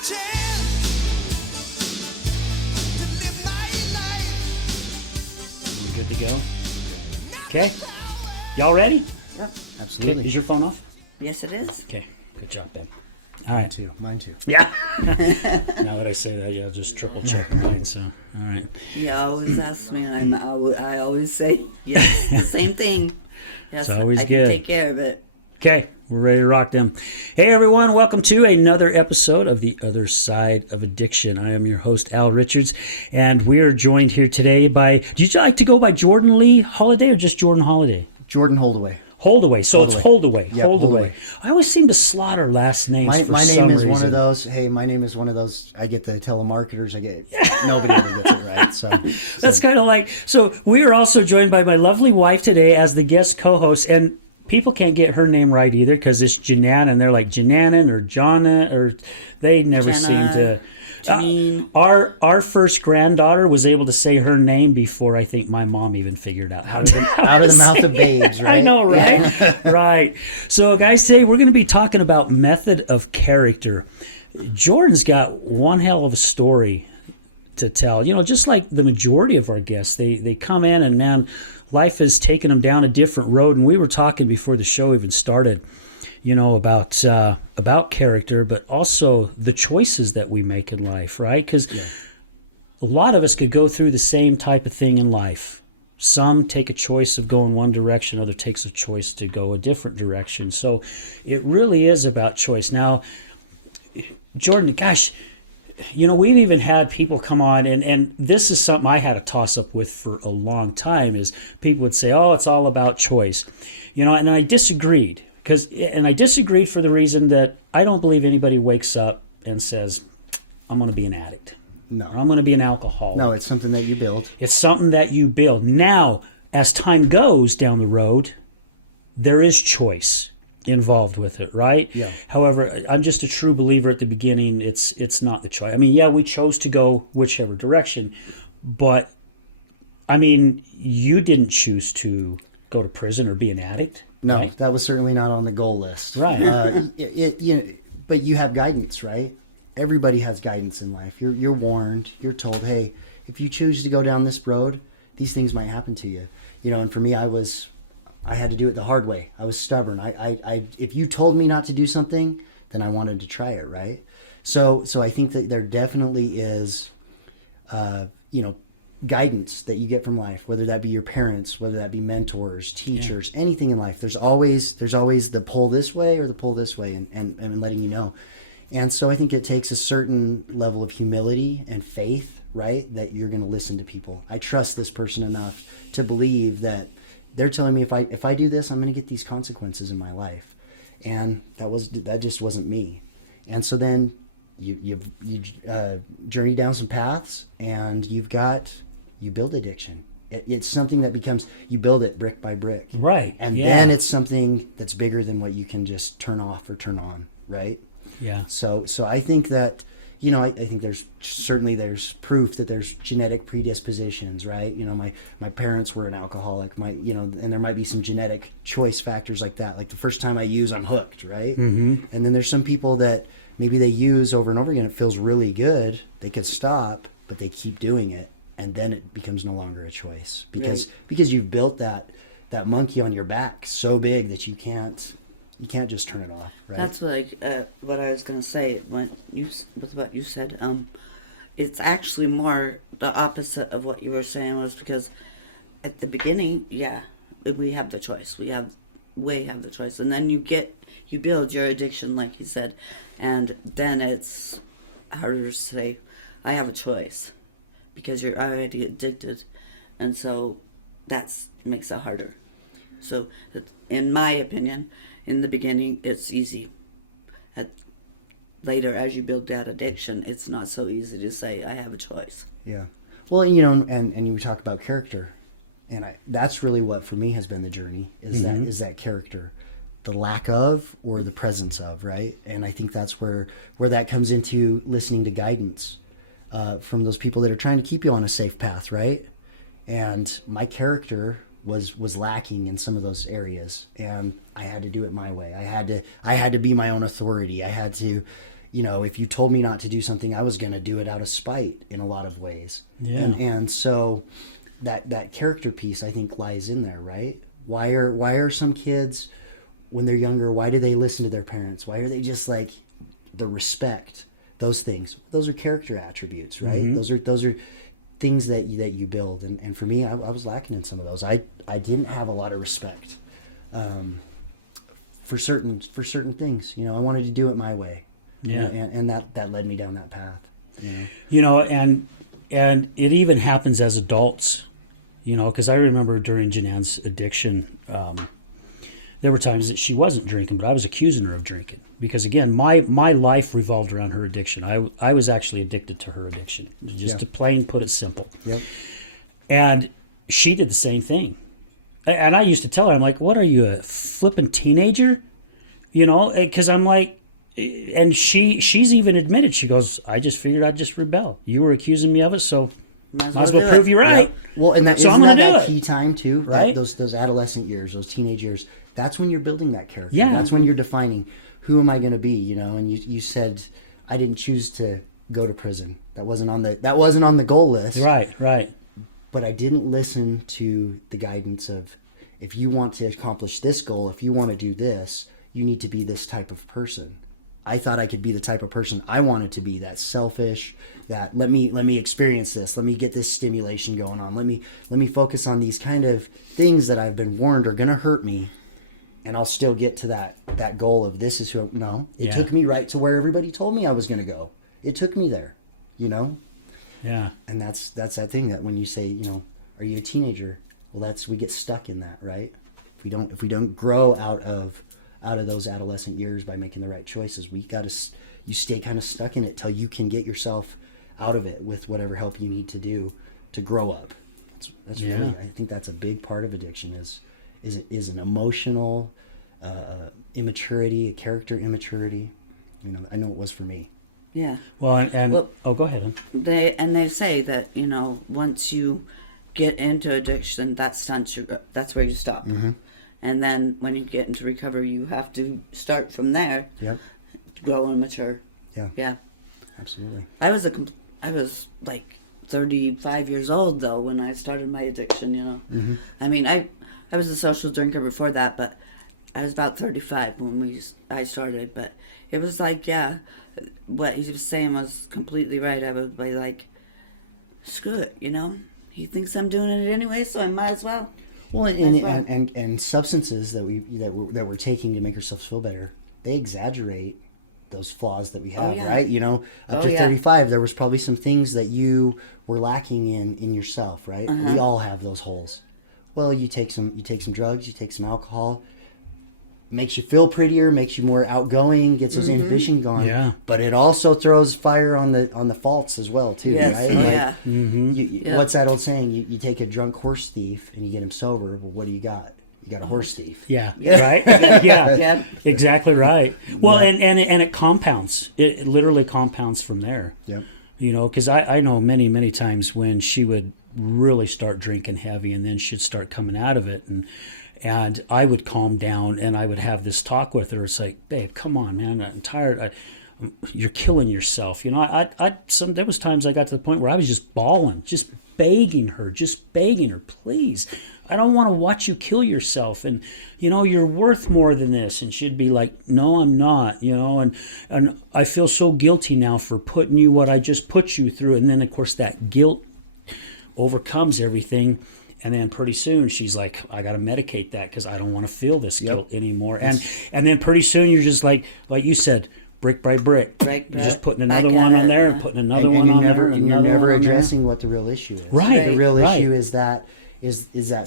Good to go. Okay. Y'all ready? Yep, absolutely. Okay. Is your phone off? Yes, it is. Okay. Good job, Ben. All right. Mine too. Yeah. Now that I say that, yeah, I'll just triple check mine. So, all right. You always ask me, and I always say yes, the same thing. Yes, It's always I good. can take care of it. Okay, we're ready to rock them. Hey, everyone. Welcome to another episode of The Other Side of Addiction. I am your host, Al Richards, and we are joined here today by, do you like to go by Jordan Lee Holiday or just Jordan Holiday? Jordan Holdaway. Holdaway. So it's Holdaway. Yep, Holdaway. I always seem to slaughter last names for my some name is reason. one of those. Hey, my name is one of those. I get the telemarketers. Nobody ever gets it right. So That's kind of like, so we are also joined by my lovely wife today as the guest co-host, and people can't get her name right either because it's Jenann, and they're like Jenann or Jonna, or they never seem to. Our first granddaughter was able to say her name before I think my mom even figured out how to out of the mouth of babes, right? I know, right? Yeah. Right. So, guys, today we're going to be talking about method of character. Jordan's got one hell of a story to tell. You know, just like the majority of our guests, they come in and, man, life has taken them down a different road. And we were talking before the show even started, you know, about character, but also the choices that we make in life, right? Because a lot of us could go through the same type of thing in life. Some take a choice of going one direction, other takes a choice to go a different direction. So it really is about choice. Now, Jordan, gosh, you know, we've even had people come on, and this is something I had a toss-up with for a long time, is people would say, oh, it's all about choice. You know, and I disagreed. And I disagreed for the reason that I don't believe anybody wakes up and says, I'm going to be an addict. No. Or I'm going to be an alcoholic. No, it's something that you build. It's something that you build. Now, as time goes down the road, there is choice involved with it, right? Yeah. However, I'm just a true believer at the beginning, it's not the choice. I mean, yeah, we chose to go whichever direction, but, I mean, you didn't choose to go to prison or be an addict. No, right? That was certainly not on the goal list. Right. You know, but you have guidance, right? Everybody has guidance in life. You're warned. You're told, hey, if you choose to go down this road, these things might happen to you. You know, and for me, I had to do it the hard way. I was stubborn. If you told me not to do something, then I wanted to try it, right? So I think that there definitely is, you know, guidance that you get from life, whether that be your parents, whether that be mentors, teachers, anything in life. There's always the pull this way or the pull this way, and letting you know. And so I think it takes a certain level of humility and faith, right, that you're going to listen to people. I trust this person enough to believe that they're telling me if I do this, I'm going to get these consequences in my life. And that just wasn't me. And so then you journey down some paths, and you build addiction. It's something that becomes, you build it brick by brick. Right. And then it's something that's bigger than what you can just turn off or turn on, right? Yeah. So I think that, you know, I think there's proof that there's genetic predispositions, right? You know, my parents were an alcoholic, and there might be some genetic choice factors like that. Like the first time I use, I'm hooked, right? Mm-hmm. And then there's some people that maybe they use over and over again. It feels really good. They could stop, but they keep doing it. And then it becomes no longer a choice because you've built that monkey on your back so big that you can't just turn it off, right? That's what I was gonna say with what you said. It's actually more the opposite of what you were saying, was because at the beginning, we have the choice. We have the choice, and then you build your addiction, like you said, and then it's harder to say, I have a choice, because you're already addicted, and so that makes it harder. So, in my opinion, in the beginning, it's easy. Later, as you build that addiction, it's not so easy to say, I have a choice. Yeah. Well, you know, and you talk about character, and that's really what for me has been the journey, is that character, the lack of or the presence of, right? And I think that's where that comes into listening to guidance from those people that are trying to keep you on a safe path, right? And my character was lacking in some of those areas, and I had to do it my way. I had to be my own authority. I had to, you know, if you told me not to do something, I was going to do it out of spite in a lot of ways. Yeah. And so that character piece, I think, lies in there, right? Why are some kids, when they're younger, why do they listen to their parents? Why are they just like the respect, those things? Those are character attributes, right? Mm-hmm. Those are things that you build. And for me, I was lacking in some of those. I didn't have a lot of respect for certain things. You know, I wanted to do it my way. Yeah. And that led me down that path. You know, You know, and it even happens as adults, you know, because I remember during Jenann's addiction, there were times that she wasn't drinking, but I was accusing her of drinking because, again, my life revolved around her addiction. I was actually addicted to her addiction, just to plain put it simple. Yep. And she did the same thing. And I used to tell her, I'm like, what are you, a flippin' teenager? You know, because I'm like, and she's even admitted, she goes, I just figured I'd just rebel. You were accusing me of it, so might as well prove you right. Yep. Well, and So I'm isn't gonna do that it. key time too, Right? Those adolescent years, those teenage years. That's when you're building that character. Yeah. That's when you're defining who am I going to be. You know, and you said I didn't choose to go to prison. That wasn't on the goal list. Right. But I didn't listen to the guidance of, if you want to accomplish this goal, if you want to do this, you need to be this type of person. I thought I could be the type of person I wanted to be, that selfish, that let me experience this, let me get this stimulation going on, let me focus on these kind of things that I've been warned are gonna hurt me, and I'll still get to that goal of this is who. No, it took me right to where everybody told me I was gonna go. It took me there, you know. Yeah. And that's that thing that when you say, you know, are you a teenager? Well, we get stuck in that, right? If we don't grow out of those adolescent years by making the right choices, you stay kind of stuck in it till you can get yourself out of it with whatever help you need to do to grow up. That's really, I think that's a big part of addiction is an emotional immaturity, a character immaturity. You know, I know it was for me. Yeah. Well, Well, go ahead. Hon. They say that, you know, once you get into addiction, that's where you stop. Mm-hmm. And then when you get into recovery, you have to start from there. Yep. Grow and mature. Yeah. Yeah. Absolutely. I was like 35 years old though when I started my addiction. You know. Mm-hmm. I mean, I was a social drinker before that, but I was about 35 when I started. But it was like, yeah, what he was saying was completely right. I would be like, screw it, you know. He thinks I'm doing it anyway, so I might as well. Well, and substances that we're taking to make ourselves feel better, they exaggerate those flaws that we have, right? You know, up to 35, there was probably some things that you were lacking in yourself, right? We all have those holes. Well, you take some drugs, you take some alcohol, makes you feel prettier, makes you more outgoing, gets those inhibition gone. Yeah. But it also throws fire on the faults as well too, Yes. right? Oh, yeah. What's that old saying? You take a drunk horse thief and you get him sober. Well, what do you got? You got a horse thief. Yeah. Right. Yeah. Yeah. Exactly right. Well, and it compounds. It literally compounds from there. Yep. You know, because I know many times when she would really start drinking heavy and then she'd start coming out of it, and I would calm down and I would have this talk with her. It's like, babe, come on, man, I'm tired. You're killing yourself. You know, there was times I got to the point where I was just bawling, just begging her, please. I don't want to watch you kill yourself. And, you know, you're worth more than this. And she'd be like, no, I'm not, you know, and I feel so guilty now for putting you what I just put you through. And then, of course, that guilt overcomes everything. And then pretty soon she's like, I got to medicate that because I don't want to feel this guilt anymore. And then pretty soon you're just like you said, brick by brick. You're just putting another one on there and putting another one on there. And you're never addressing what the real issue is. Right. The real issue is that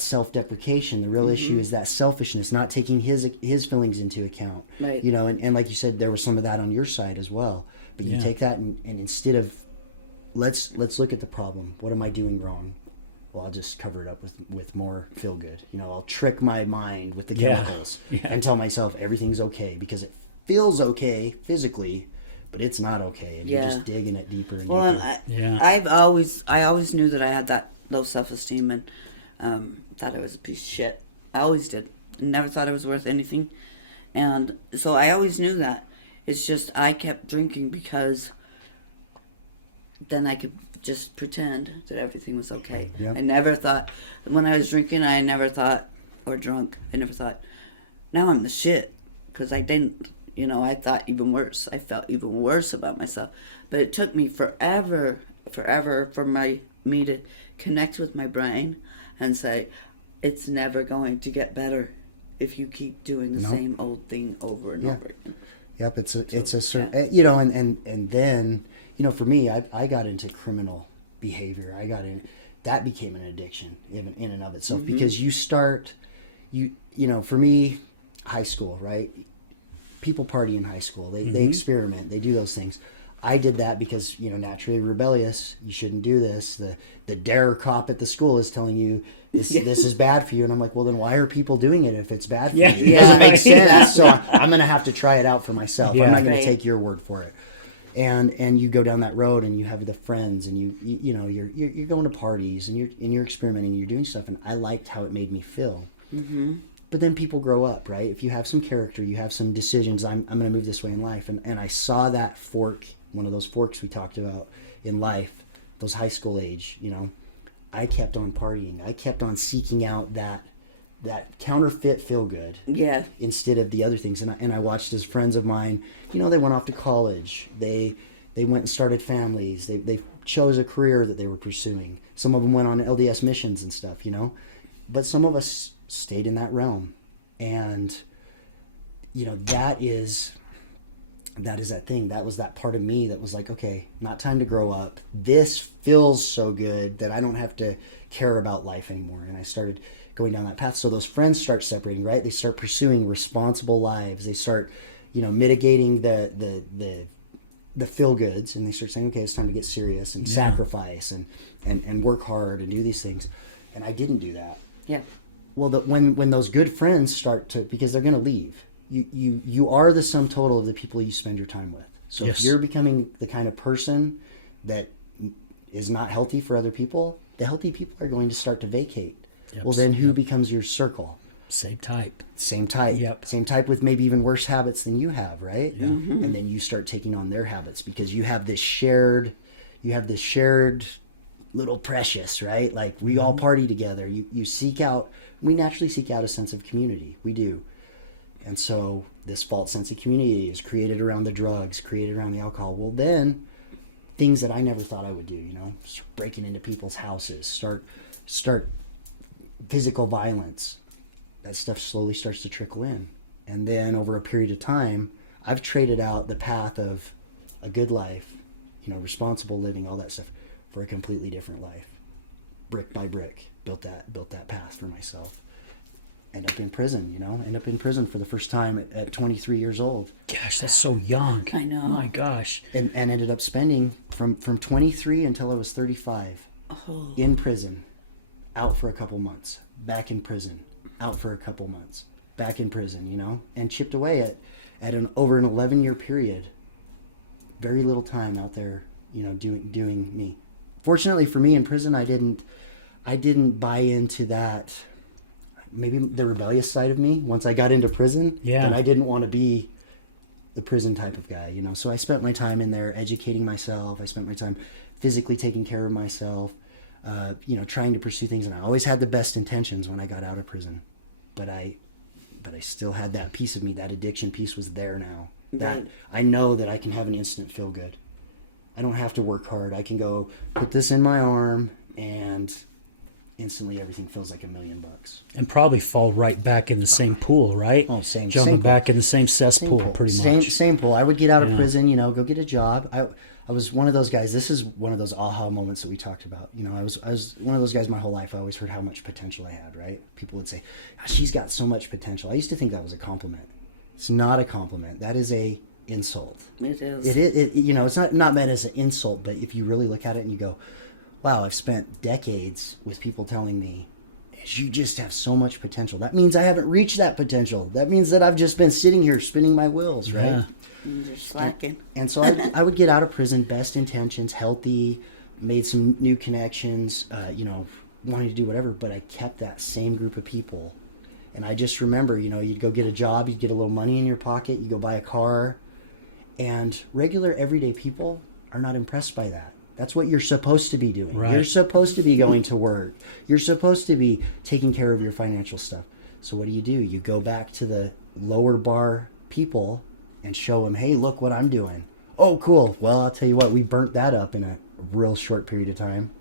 self-deprecation. The real issue is that selfishness, not taking his feelings into account. Right. You know, and like you said, there was some of that on your side as well. But you take that and instead of let's look at the problem. What am I doing wrong? Well, I'll just cover it up with more feel good. You know, I'll trick my mind with the chemicals and tell myself everything's okay because it feels okay physically, but it's not okay, and you're just digging it deeper and deeper. I always knew that I had that low self-esteem and thought I was a piece of shit. I always did. Never thought I was worth anything, and so I always knew that. It's just I kept drinking because then I could just pretend that everything was okay. Yep. I never thought, when I was drinking, I never thought, or drunk, I never thought, now I'm the shit. Because I didn't. You know, I thought even worse. I felt even worse about myself. But it took me forever for me to connect with my brain and say, it's never going to get better if you keep doing the same old thing over and over again. Yep, it's a certain, you know, and then, you know, for me, I got into criminal behavior. That became an addiction in and of itself, because you start, you know, for me, high school, right? People party in high school. They experiment. They do those things. I did that because, you know, naturally rebellious. You shouldn't do this. The dare cop at the school is telling you this is bad for you, and I'm like, well, then why are people doing it if it's bad for you? It doesn't make sense. So I'm going to have to try it out for myself. I'm not going to take your word for it. And you go down that road, and you have the friends, and you know you're going to parties, and you're experimenting, and you're doing stuff, and I liked how it made me feel. But then people grow up, right? If you have some character, you have some decisions, I'm going to move this way in life. And I saw that fork, one of those forks we talked about in life, those high school age, you know. I kept on partying. I kept on seeking out that counterfeit feel good. Yeah. Instead of the other things. And I watched as friends of mine, you know, they went off to college. They went and started families. They chose a career that they were pursuing. Some of them went on LDS missions and stuff, you know. But some of us stayed in that realm, and you know, that is that thing. That was that part of me that was like, okay, not time to grow up. This feels so good that I don't have to care about life anymore. And I started going down that path. So those friends start separating, right? They start pursuing responsible lives. They start, you know, mitigating the feel goods, and they start saying, okay, it's time to get serious and sacrifice and work hard and do these things. And I didn't do that. Yeah. Well, when those good friends start to, because they're going to leave, you are the sum total of the people you spend your time with. So if you're becoming the kind of person that is not healthy for other people, the healthy people are going to start to vacate. Yep. Well, then who becomes your circle? Same type. Yep. Same type with maybe even worse habits than you have, right? Yeah. And then you start taking on their habits because you have this shared little precious, right? Like we all party together. We naturally seek out a sense of community. We do. And so this false sense of community is created around the drugs, created around the alcohol. Well, then things that I never thought I would do, you know, start breaking into people's houses, start physical violence. That stuff slowly starts to trickle in. And then over a period of time, I've traded out the path of a good life, you know, responsible living, all that stuff, for a completely different life. Brick by brick, built that path for myself. End up in prison, you know, for the first time at 23 years old. Gosh, that's so young. I know. My gosh. And ended up spending from 23 until I was 35 in prison, out for a couple months, back in prison, out for a couple months, back in prison, you know, and chipped away at over an 11-year period. Very little time out there, you know, doing me. Fortunately for me in prison, I didn't buy into that, maybe the rebellious side of me. Once I got into prison, then I didn't want to be the prison type of guy, you know. So I spent my time in there educating myself. I spent my time physically taking care of myself, you know, trying to pursue things. And I always had the best intentions when I got out of prison, but I still had that piece of me. That addiction piece was there now. That I know that I can have an instant feel good. I don't have to work hard. I can go put this in my arm and instantly everything feels like $1 million. And probably fall right back in the same pool, right? Oh, same. Jumping same back in the same cesspool, pretty much. Same pool. I would get out of prison, you know, go get a job. I was one of those guys. This is one of those aha moments that we talked about. You know, I was one of those guys my whole life. I always heard how much potential I had, right? People would say, oh, she's got so much potential. I used to think that was a compliment. It's not a compliment. That is a insult. It is. It you know, it's not meant as an insult, but if you really look at it and you go, wow, I've spent decades with people telling me, you just have so much potential. That means I haven't reached that potential. That means that I've just been sitting here spinning my wheels, right? Yeah. You're slacking. And so I would get out of prison, best intentions, healthy, made some new connections, you know, wanting to do whatever, but I kept that same group of people. And I just remember, you know, you'd go get a job, you'd get a little money in your pocket, you go buy a car, And regular everyday people are not impressed by that. That's what you're supposed to be doing. Right. You're supposed to be going to work. You're supposed to be taking care of your financial stuff. So what do? You go back to the lower bar people and show them, hey, look what I'm doing. Oh, cool. Well, I'll tell you what, we burnt that up in a real short period of time.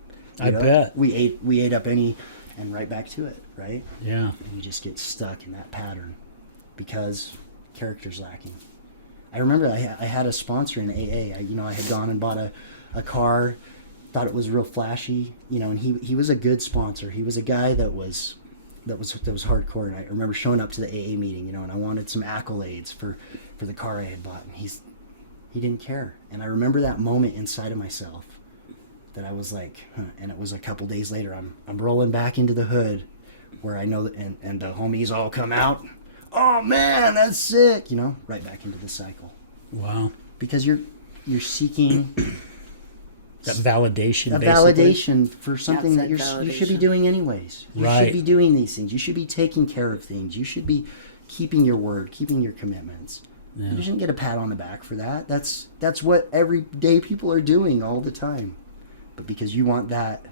I bet. We ate up any and right back to it, right? Yeah. And you just get stuck in that pattern because character's lacking. I remember I had a sponsor in AA. I had gone and bought a car, thought it was real flashy, and he was a good sponsor. He was a guy that was hardcore. And I remember showing up to the AA meeting, and I wanted some accolades for the car I had bought, and he didn't care. And I remember that moment inside of myself that I was like, huh. And it was a couple days later, I'm rolling back into the hood where I know that, and the homies all come out. Oh man, that's sick, right back into the cycle. Wow. Because you're seeking That validation, a basically. validation for something that Outside you should be validation. doing anyways. You Right. should be doing these things. You should be taking care of things. You should be keeping your word, keeping your commitments. Yeah. You shouldn't get a pat on the back for that. That's what everyday people are doing all the time. But because you want that,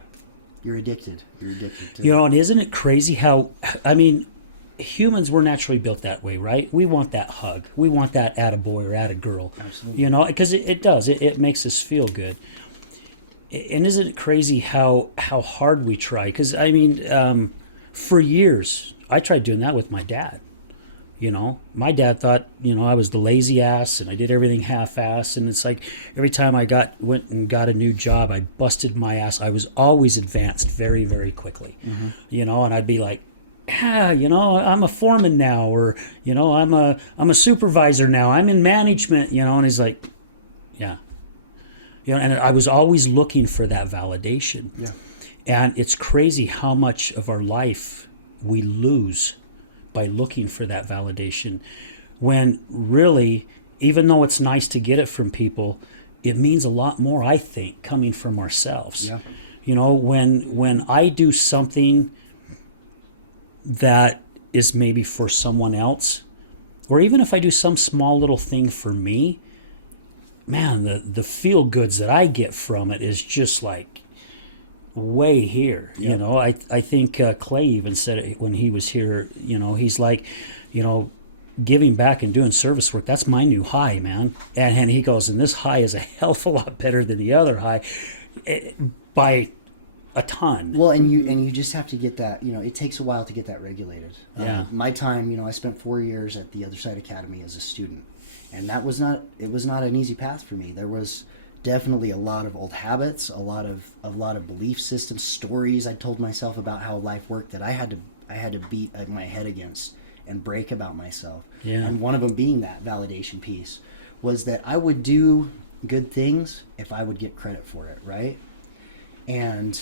you're addicted. You're addicted to And isn't it crazy how, humans were naturally built that way, right? We want that hug. We want that attaboy or attagirl. Absolutely. Because it does. It makes us feel good. And isn't it crazy how hard we try? Because, for years, I tried doing that with my dad. My dad thought, I was the lazy ass and I did everything half-ass. And it's like every time I went and got a new job, I busted my ass. I was always advanced very, very quickly, and I'd be like, I'm a foreman now, or, I'm a supervisor now. I'm in management, and he's like, yeah. And I was always looking for that validation. Yeah. And it's crazy how much of our life we lose by looking for that validation, when really, even though it's nice to get it from people, it means a lot more, I think, coming from ourselves. Yeah. When I do something that is maybe for someone else, or even if I do some small little thing for me, man, the feel goods that I get from it is just like way here. Yep. I think Clay even said it when he was here. He's like, giving back and doing service work, that's my new high, man. And he goes, and this high is a hell of a lot better than the other high by a ton. Well, and you just have to get that, it takes a while to get that regulated. Yeah. My time, I spent 4 years at the Other Side Academy as a student, and it was not an easy path for me. There was definitely a lot of old habits, a lot of belief systems, stories I told myself about how life worked that I had to beat my head against and break about myself. Yeah. And one of them being that validation piece was that I would do good things if I would get credit for it, right? And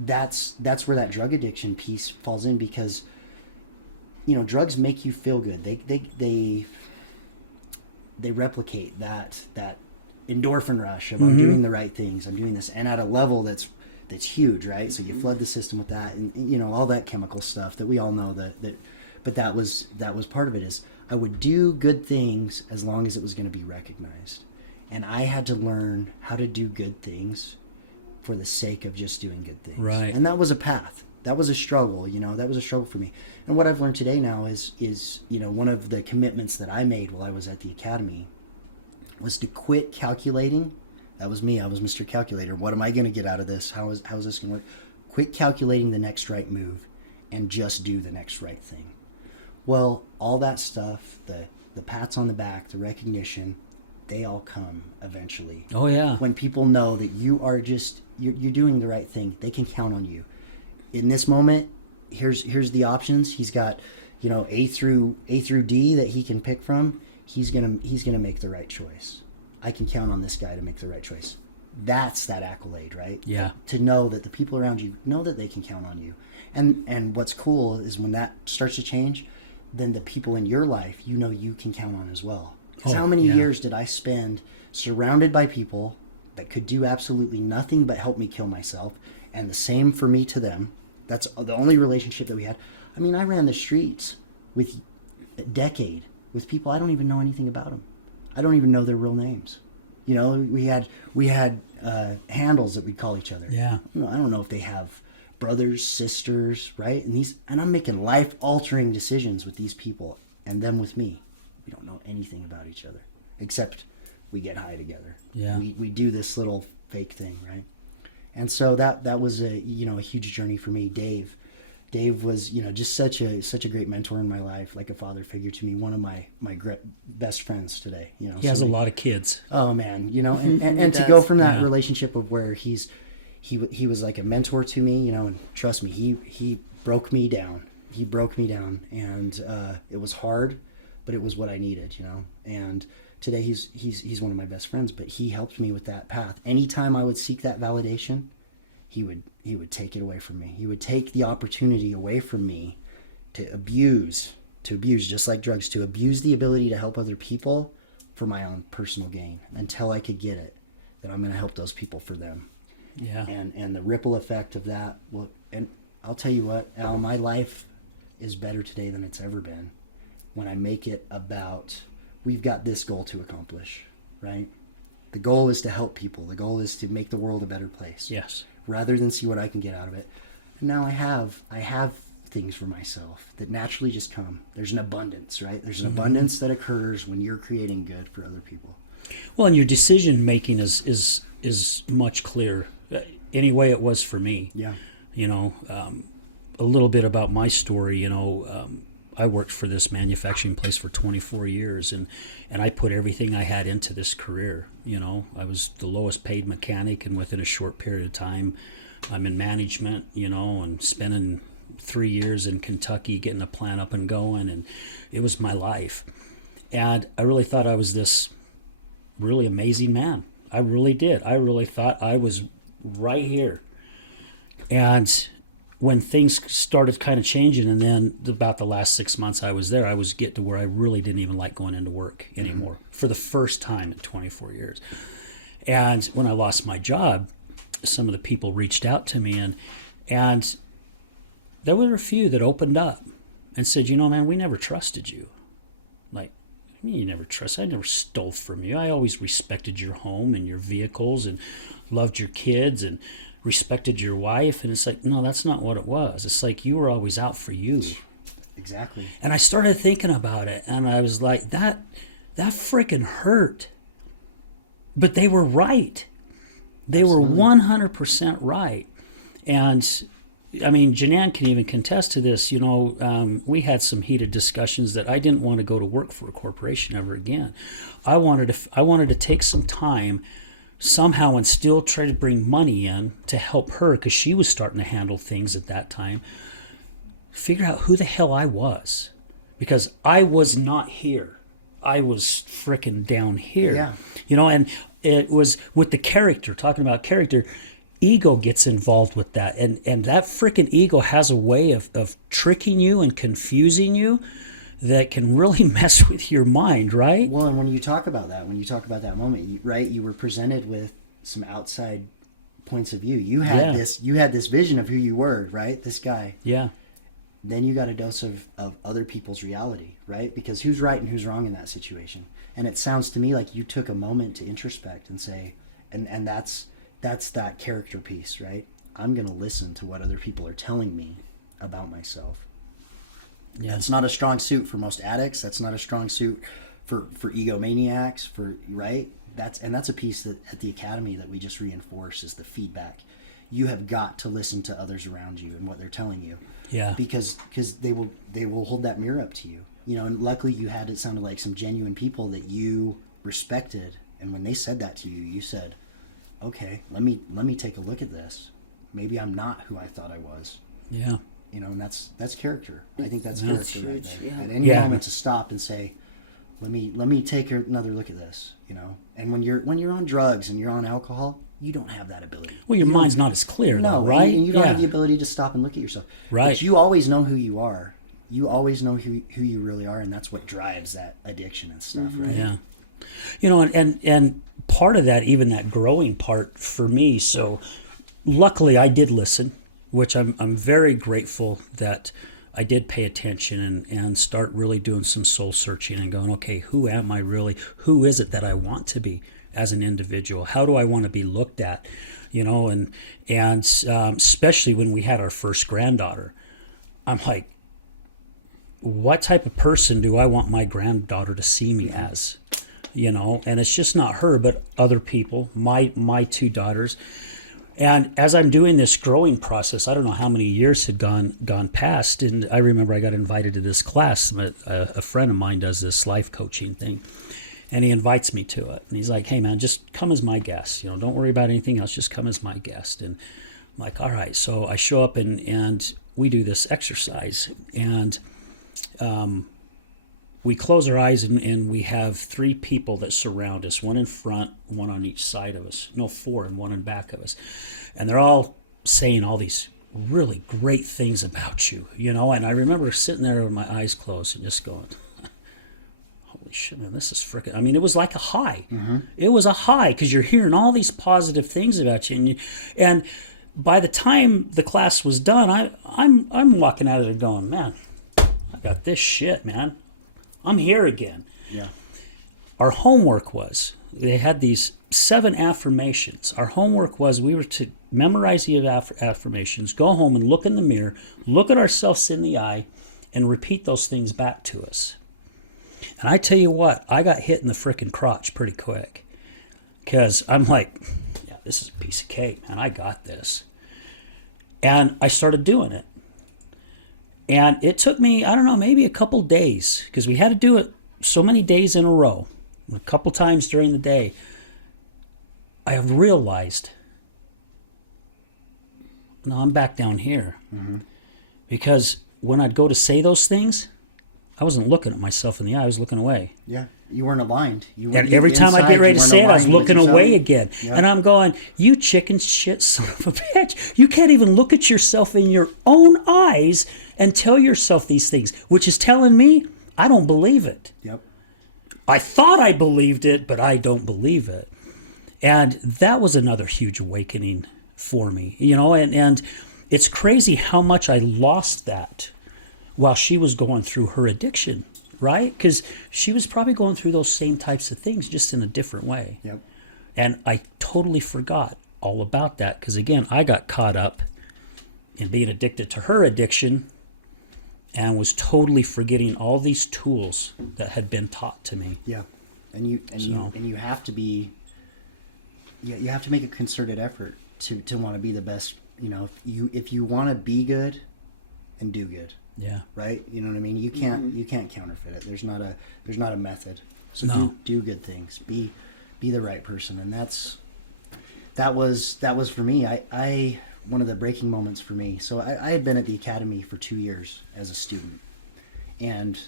that's where that drug addiction piece falls in, because drugs make you feel good. They replicate that endorphin rush of I'm doing the right things, I'm doing this, and at a level that's huge, right? So you flood the system with that, and all that chemical stuff that we all know but that was part of it. Is I would do good things as long as it was going to be recognized, and I had to learn how to do good things for the sake of just doing good things. Right. And that was a path. That was a struggle, that was a struggle for me. And what I've learned today now is one of the commitments that I made while I was at the academy was to quit calculating. That was me. I was Mr. Calculator. What am I going to get out of this? How is this going to work? Quit calculating the next right move and just do the next right thing. Well, all that stuff, the pats on the back, the recognition, they all come eventually. Oh yeah. When people know that you are you're doing the right thing, they can count on you. In this moment, here's the options. He's got, A through D that he can pick from. He's gonna make the right choice. I can count on this guy to make the right choice. That's that accolade, right? Yeah. To know that the people around you know that they can count on you. And what's cool is when that starts to change, then the people in your life, you can count on as well. Because how many years did I spend surrounded by people that could do absolutely nothing but help me kill myself, and the same for me to them. That's the only relationship that we had. I ran the streets with a decade with people I don't even know anything about them. I don't even know their real names. You know, we had handles that we'd call each other. Yeah. I don't know if they have brothers, sisters, right? And I'm making life-altering decisions with these people and them with me. We don't know anything about each other except we get high together. Yeah. We do this little fake thing, right? And so that was a huge journey for me. Dave was, just such a great mentor in my life, like a father figure to me. One of my best friends today. He has a lot of kids. Oh man, and to go from that relationship of where he was like a mentor to me, and trust me, he broke me down. He broke me down, and it was hard, but it was what I needed, And today he's one of my best friends, but he helped me with that path. Anytime I would seek that validation, he would take it away from me. He would take the opportunity away from me to abuse, just like drugs, to abuse the ability to help other people for my own personal gain until I could get it, that I'm going to help those people for them. Yeah. And the ripple effect of that, well, and I'll tell you what, Al, my life is better today than it's ever been when I make it about, we've got this goal to accomplish, right? The goal is to help people. The goal is to make the world a better place. Yes. Rather than see what I can get out of it. And now I have things for myself that naturally just come. There's an abundance, right? There's an abundance that occurs when you're creating good for other people. Well, and your decision making is much clearer. Anyway, it was for me. Yeah. A little bit about my story. I worked for this manufacturing place for 24 years, and I put everything I had into this career. I was the lowest paid mechanic, and within a short period of time, I'm in management, and spending 3 years in Kentucky getting the plant up and going, and it was my life. And I really thought I was this really amazing man. I really did. I really thought I was right here. And when things started kind of changing, and then about the last 6 months I was there, I was getting to where I really didn't even like going into work anymore for the first time in 24 years. And when I lost my job, some of the people reached out to me, and there were a few that opened up and said, man, we never trusted you. Like, I mean, you never trust. I never stole from you. I always respected your home and your vehicles and loved your kids and respected your wife. And it's like, no, that's not what it was. It's like you were always out for you. Exactly. And I started thinking about it, and I was like, that freaking hurt. But they were right. They Absolutely. were 100% right. And I mean, Jenann can even contest to this. We had some heated discussions that I didn't want to go to work for a corporation ever again. I wanted to take some time somehow and still try to bring money in to help her, because she was starting to handle things at that time. Figure out who the hell I was, because I was not here. I was frickin' down here. Yeah. And it was with the character, talking about character, ego gets involved with that. And that frickin' ego has a way of tricking you and confusing you that can really mess with your mind, right? Well, and when you talk about that moment, you were presented with some outside points of view. You had this vision of who you were, right? This guy. Yeah. Then you got a dose of other people's reality, right? Because who's right and who's wrong in that situation? And it sounds to me like you took a moment to introspect and say, and that's that character piece, right? I'm going to listen to what other people are telling me about myself. Yeah. That's not a strong suit for most addicts. That's not a strong suit for egomaniacs, right? That's a piece that at the academy that we just reinforce is the feedback. You have got to listen to others around you and what they're telling you. Yeah. Because they will hold that mirror up to you. And luckily it sounded like some genuine people that you respected, and when they said that to you, you said, okay, let me take a look at this. Maybe I'm not who I thought I was. Yeah. And that's character. I think that's That's character right huge, there. yeah. At any moment to stop and say, let me take another look at this. And when you're on drugs and you're on alcohol, you don't have that ability. Well, your mind's not as clear, No, though, right? and you don't have the ability to stop and look at yourself. Right. But you always know who you are. You always know who you really are, and that's what drives that addiction and stuff, right? Yeah. And part of that, even that growing part for me, so luckily I did listen, which I'm very grateful that I did pay attention and start really doing some soul searching and going, okay, who am I really? Who is it that I want to be as an individual? How do I want to be looked at? You know, and especially when we had our first granddaughter, I'm like, what type of person do I want my granddaughter to see me as? You know, and it's just not her, but other people, my two daughters. And as I'm doing this growing process, I don't know how many years had gone past, and I remember I got invited to this class. A friend of mine does this life coaching thing, and he invites me to it. And he's like, hey, man, just come as my guest. You know, don't worry about anything else. Just come as my guest. And I'm like, all right. So I show up, and we do this exercise. And we close our eyes, and we have 3 people that surround us, one in front, one on each side of us. No, 4, and one in back of us. And they're all saying all these really great things about you, you know. And I remember sitting there with my eyes closed and just going, holy shit, man, this is freaking, I mean, it was like a high. Mm-hmm. It was a high because you're hearing all these positive things about you. And by the time the class was done, I'm walking out of there going, man, I got this shit, man. I'm here again. Yeah. Our homework was, they had these 7 affirmations. Our homework was we were to memorize the affirmations, go home and look in the mirror, look at ourselves in the eye, and repeat those things back to us. And I tell you what, I got hit in the frickin' crotch pretty quick. Because I'm like, yeah, this is a piece of cake, man. I got this. And I started doing it. And it took me, I don't know, maybe a couple days, because we had to do it so many days in a row, a couple times during the day. I have realized, no, I'm back down here. Mm-hmm. Because when I'd go to say those things, I wasn't looking at myself in the eye, I was looking away. Yeah, you weren't aligned. And every time I get ready to say it, I was looking away again. Yeah. And I'm going, you chicken shit son of a bitch. You can't even look at yourself in your own eyes and tell yourself these things, which is telling me I don't believe it. Yep. I thought I believed it, but I don't believe it. And that was another huge awakening for me, you know, and it's crazy how much I lost that while she was going through her addiction, right? Because she was probably going through those same types of things, just in a different way. Yep. And I totally forgot all about that because, again, I got caught up in being addicted to her addiction and was totally forgetting all these tools that had been taught to me. Yeah, and you have to be, you have to make a concerted effort to want to be the best. You know, if you want to be good, and do good. Yeah. Right. You know what I mean? You can't counterfeit it. There's not a method. So no. do good things. Be the right person, and that was for me. I one of the breaking moments for me. So I had been at the academy for 2 years as a student, and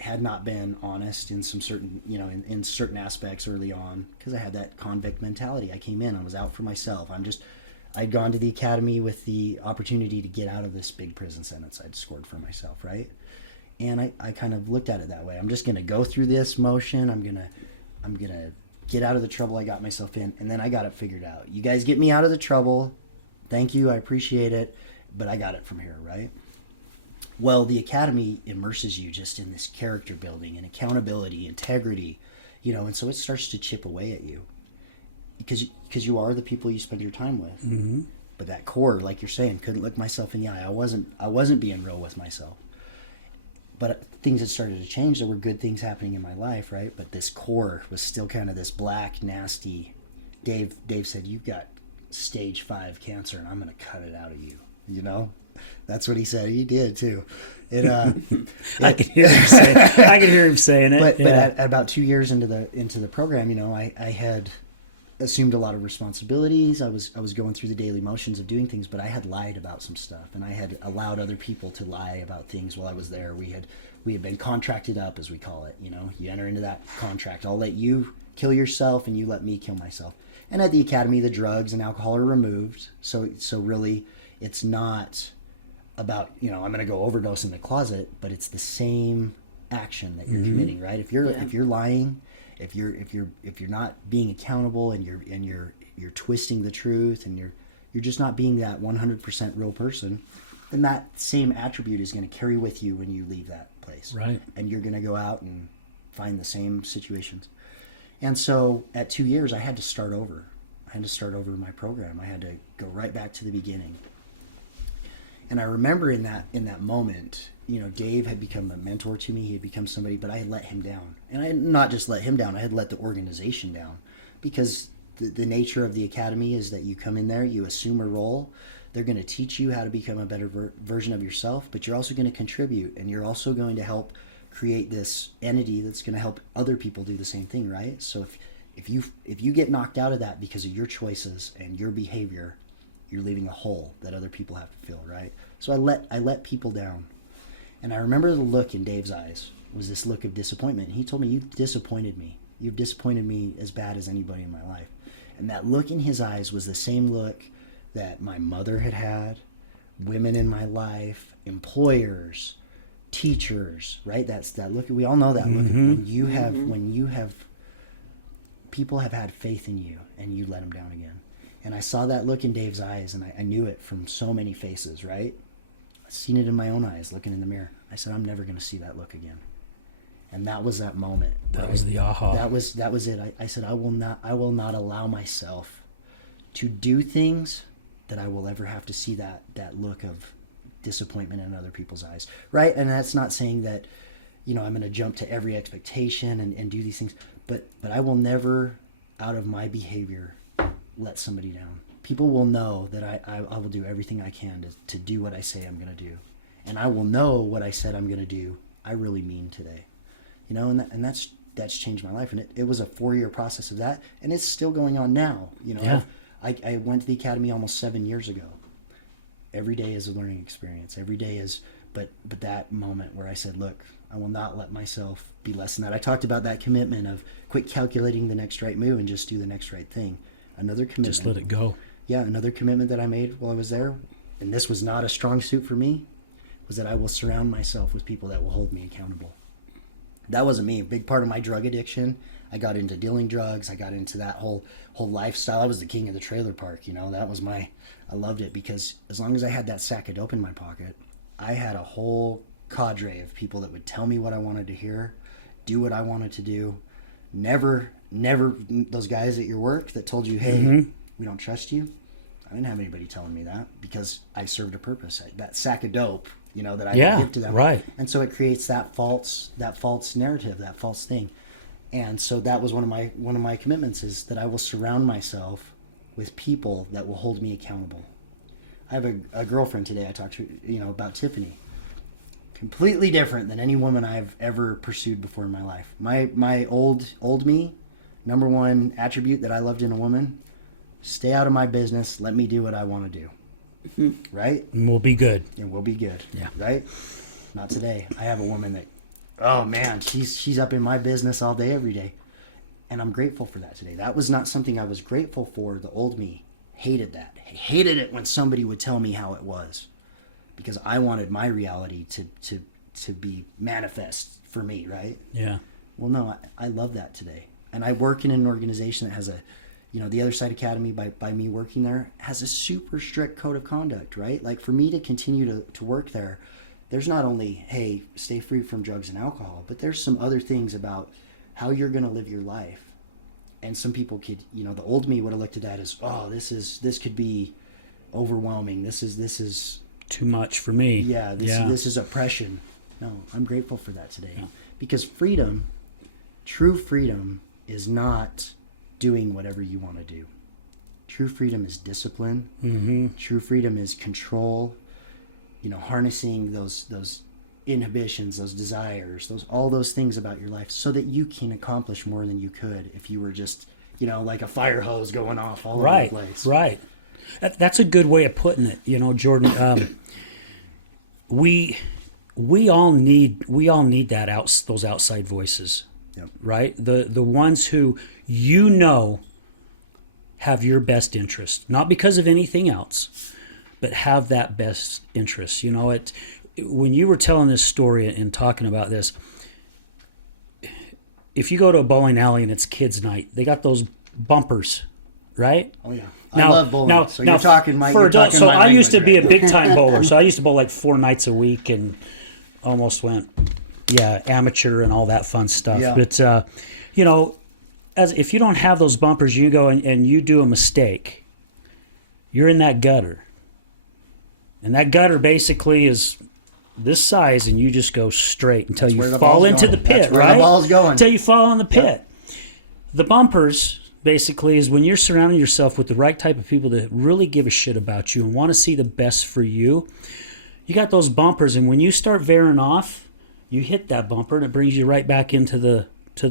had not been honest in some certain, in certain aspects early on, because I had that convict mentality. I came in, I was out for myself. I'd gone to the academy with the opportunity to get out of this big prison sentence I'd scored for myself, right? And I kind of looked at it that way. I'm just going to go through this motion. I'm going to get out of the trouble I got myself in, and then I got it figured out. You guys get me out of the trouble. Thank you. I appreciate it. But I got it from here, right? Well, the academy immerses you just in this character building and accountability, integrity, and so it starts to chip away at you. Because you are the people you spend your time with. Mm-hmm. But that core, like you're saying, couldn't look myself in the eye. I wasn't being real with myself. But things had started to change. There were good things happening in my life, right? But this core was still kind of this black, nasty. Dave said, "You've got stage 5 cancer, and I'm going to cut it out of you." That's what he said. He did too. I could hear him saying it. But at about 2 years into the program, I had assumed a lot of responsibilities. I was going through the daily motions of doing things, but I had lied about some stuff, and I had allowed other people to lie about things while I was there. We had been contracted up, as we call it. You enter into that contract. I'll let you kill yourself, and you let me kill myself. And at the academy, the drugs and alcohol are removed. So really, it's not about I'm going to go overdose in the closet, but it's the same action that you're mm-hmm. committing, right? If you're lying, if you're not being accountable, and you're twisting the truth, and you're just not being that 100% real person, then that same attribute is going to carry with you when you leave that place. Right. And you're going to go out and find the same situations. And so at 2 years, I had to start over. I had to start over my program. I had to go right back to the beginning. And I remember in that moment, you know, Dave had become a mentor to me. He had become somebody, but I had let him down. And I had not just let him down, I had let the organization down. Because the nature of the academy is that you come in there, you assume a role. They're going to teach you how to become a better version of yourself, but you're also going to contribute, and you're also going to help create this entity that's going to help other people do the same thing, right? So if you get knocked out of that because of your choices and your behavior, you're leaving a hole that other people have to fill, right? So I let people down. And I remember the look in Dave's eyes was this look of disappointment. And he told me, "You've disappointed me. You've disappointed me as bad as anybody in my life." And that look in his eyes was the same look that my mother had, women in my life, employers, teachers, right? That's that look. We all know that look. When you have people have had faith in you and you let them down again. And I saw that look in Dave's eyes, and I knew it from so many faces, right? I've seen it in my own eyes, looking in the mirror. I said, I'm never going to see that look again. And that was that moment. That was the aha. That was it. I said, I will not allow myself to do things that I will ever have to see that look of disappointment in other people's eyes, right? And that's not saying that, you know, I'm going to jump to every expectation and do these things, but I will never, out of my behavior, let somebody down. People will know that I will do everything I can to do what I say I'm going to do, and I will know what I said I'm going to do I really mean today, you know, and that's changed my life. And it was a 4-year process of that, and it's still going on now. You know, Yeah. I went to the academy almost 7 years ago. Every day is a learning experience. Every day is, but that moment where I said, look, I will not let myself be less than that. I talked about that commitment of quit calculating the next right move and just do the next right thing. Another commitment. Just let it go. Yeah, another commitment that I made while I was there, and this was not a strong suit for me, was that I will surround myself with people that will hold me accountable. That wasn't me. A big part of my drug addiction, I got into dealing drugs. I got into that whole lifestyle. I was the king of the trailer park, you know. That was I loved it because as long as I had that sack of dope in my pocket, I had a whole cadre of people that would tell me what I wanted to hear, do what I wanted to do. Never those guys at your work that told you, hey, we don't trust you. I didn't have anybody telling me that because I served a purpose. That sack of dope, you know, that I could give to them. Right. And so it creates that false narrative, that false thing. And so that was one of my commitments, is that I will surround myself with people that will hold me accountable. I have a girlfriend today I talked to, you know, about Tiffany. Completely different than any woman I've ever pursued before in my life. My old me, number one attribute that I loved in a woman, stay out of my business, let me do what I want to do. Right? And we'll be good. And we'll be good. Yeah. Right? Not today. I have a woman that, oh man, she's up in my business all day, every day. And I'm grateful for that today. That was not something I was grateful for. The old me hated that. Hated it when somebody would tell me how it was. Because I wanted my reality to be manifest for me, right? Yeah. Well, no, I love that today. And I work in an organization that has the Other Side Academy, by me working there, has a super strict code of conduct, right? Like for me to continue to work there, there's not only, hey, stay free from drugs and alcohol, but there's some other things about how you're going to live your life. And some people could, you know, the old me would have looked at that as, oh, this could be overwhelming. This is too much for me. Yeah, this is oppression. No, I'm grateful for that today. Yeah. Because freedom, true freedom, is not doing whatever you want to do. True freedom is discipline. Mm-hmm. True freedom is control. You know, harnessing those inhibitions, those desires, all those things about your life, so that you can accomplish more than you could if you were just, you know, like a fire hose going off all over the place. Right. That's a good way of putting it. You know, Jordan. We all need that those outside voices. Yep. Right. The ones who, you know, have your best interest, not because of anything else, but have that best interest. You know, when you were telling this story and talking about this, if you go to a bowling alley and it's kids' night, they got those bumpers right? Oh yeah, I love bowling. So now you're talking my for you're adults. talking So my I used to language, be a right? big time bowler. So I used to bowl like 4 nights a week and almost went, amateur and all that fun stuff. Yeah. But you know, as if you don't have those bumpers, you go and you do a mistake, you're in that gutter, and that gutter basically is this size, and you just go straight until That's where you the fall ball's into going. the pit, That's where right? the ball's going. Until you fall in the pit. Yep. The bumpers basically is when you're surrounding yourself with the right type of people that really give a shit about you and want to see the best for you. You got those bumpers, and when you start veering off, you hit that bumper and it brings you right back into the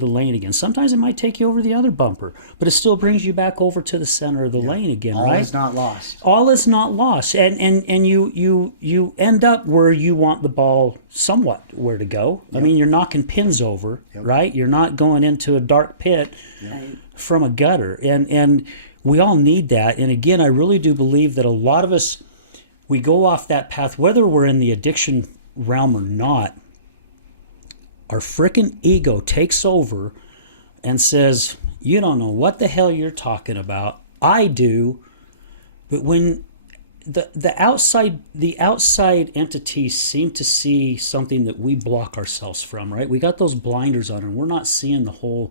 lane again. Sometimes it might take you over the other bumper, but it still brings you back over to the center of the lane again, All right? is not lost. All is not lost. And you end up where you want the ball somewhat where to go. I mean, you're knocking pins over, right? You're not going into a dark pit Right. from a gutter. And we all need that. And again, I really do believe that a lot of us, we go off that path, whether we're in the addiction realm or not. Our frickin' ego takes over and says, you don't know what the hell you're talking about. I do. But when the outside entities seem to see something that we block ourselves from, right? We got those blinders on and we're not seeing the whole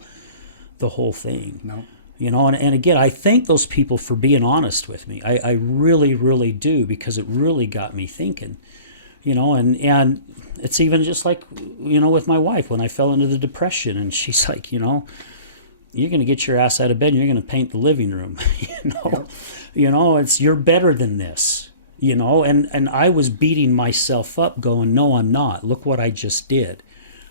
thing. No. You know, and again, I thank those people for being honest with me. I really, really do, because it really got me thinking. You know, and it's even just like, you know, with my wife when I fell into the depression, and she's like, you know, you're going to get your ass out of bed and you're going to paint the living room. You know, it's, you're better than this, you know, and I was beating myself up going, no, I'm not. Look what I just did.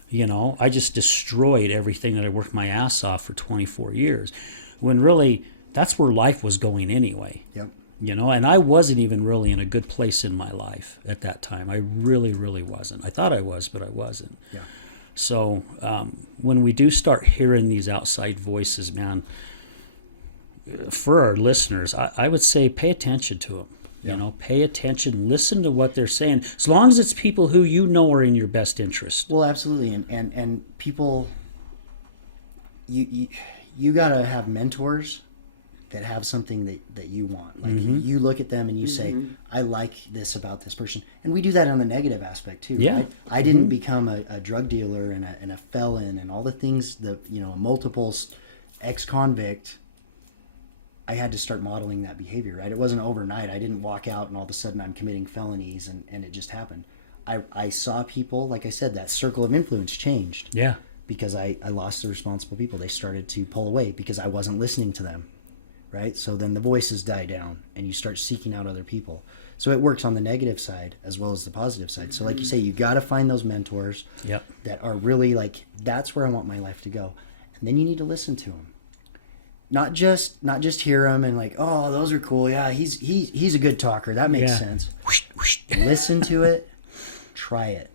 You know, I just destroyed everything that I worked my ass off for 24 years, when really that's where life was going anyway. Yep. You know, and I wasn't even really in a good place in my life at that time. I really, really wasn't. I thought I was, but I wasn't. Yeah. So when we do start hearing these outside voices, man, for our listeners, I would say pay attention to them. Yeah. You know, pay attention, listen to what they're saying, as long as it's people who you know are in your best interest. Well, absolutely, and people, you gotta have mentors that have something that you want. Like you look at them and you say, I like this about this person. And we do that on the negative aspect too, Yeah. right? I didn't become a drug dealer and a felon and all the things that, you know, a multiple ex-convict. I had to start modeling that behavior, right? It wasn't overnight. I didn't walk out and all of a sudden I'm committing felonies and it just happened. I saw people, like I said, that circle of influence changed. Yeah. Because I lost the responsible people. They started to pull away because I wasn't listening to them. Right? So then the voices die down and you start seeking out other people. So it works on the negative side as well as the positive side. So like you say, you got to find those mentors that are really like, that's where I want my life to go. And then you need to listen to them. Not just hear them and like, oh, those are cool. Yeah, he's a good talker. That makes sense. Listen to it. Try it.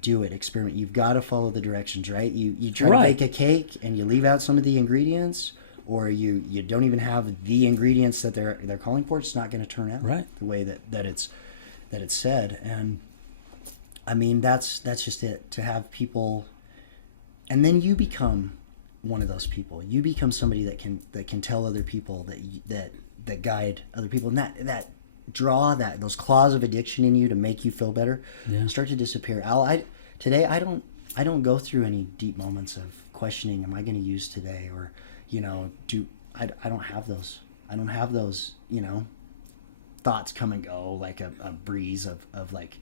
Do it. Experiment. You've got to follow the directions, right? You try to bake a cake and you leave out some of the ingredients, or you don't even have the ingredients that they're calling for, it's not going to turn out the way that it's said. And I mean, that's just it, to have people, and then you become one of those people. You become somebody that can tell other people, that guide other people, and that draw those claws of addiction in you to make you feel better start to disappear. Today I don't go through any deep moments of questioning, am I going to use today, or you know, I don't have those. I don't have those, you know, thoughts come and go like a breeze of like,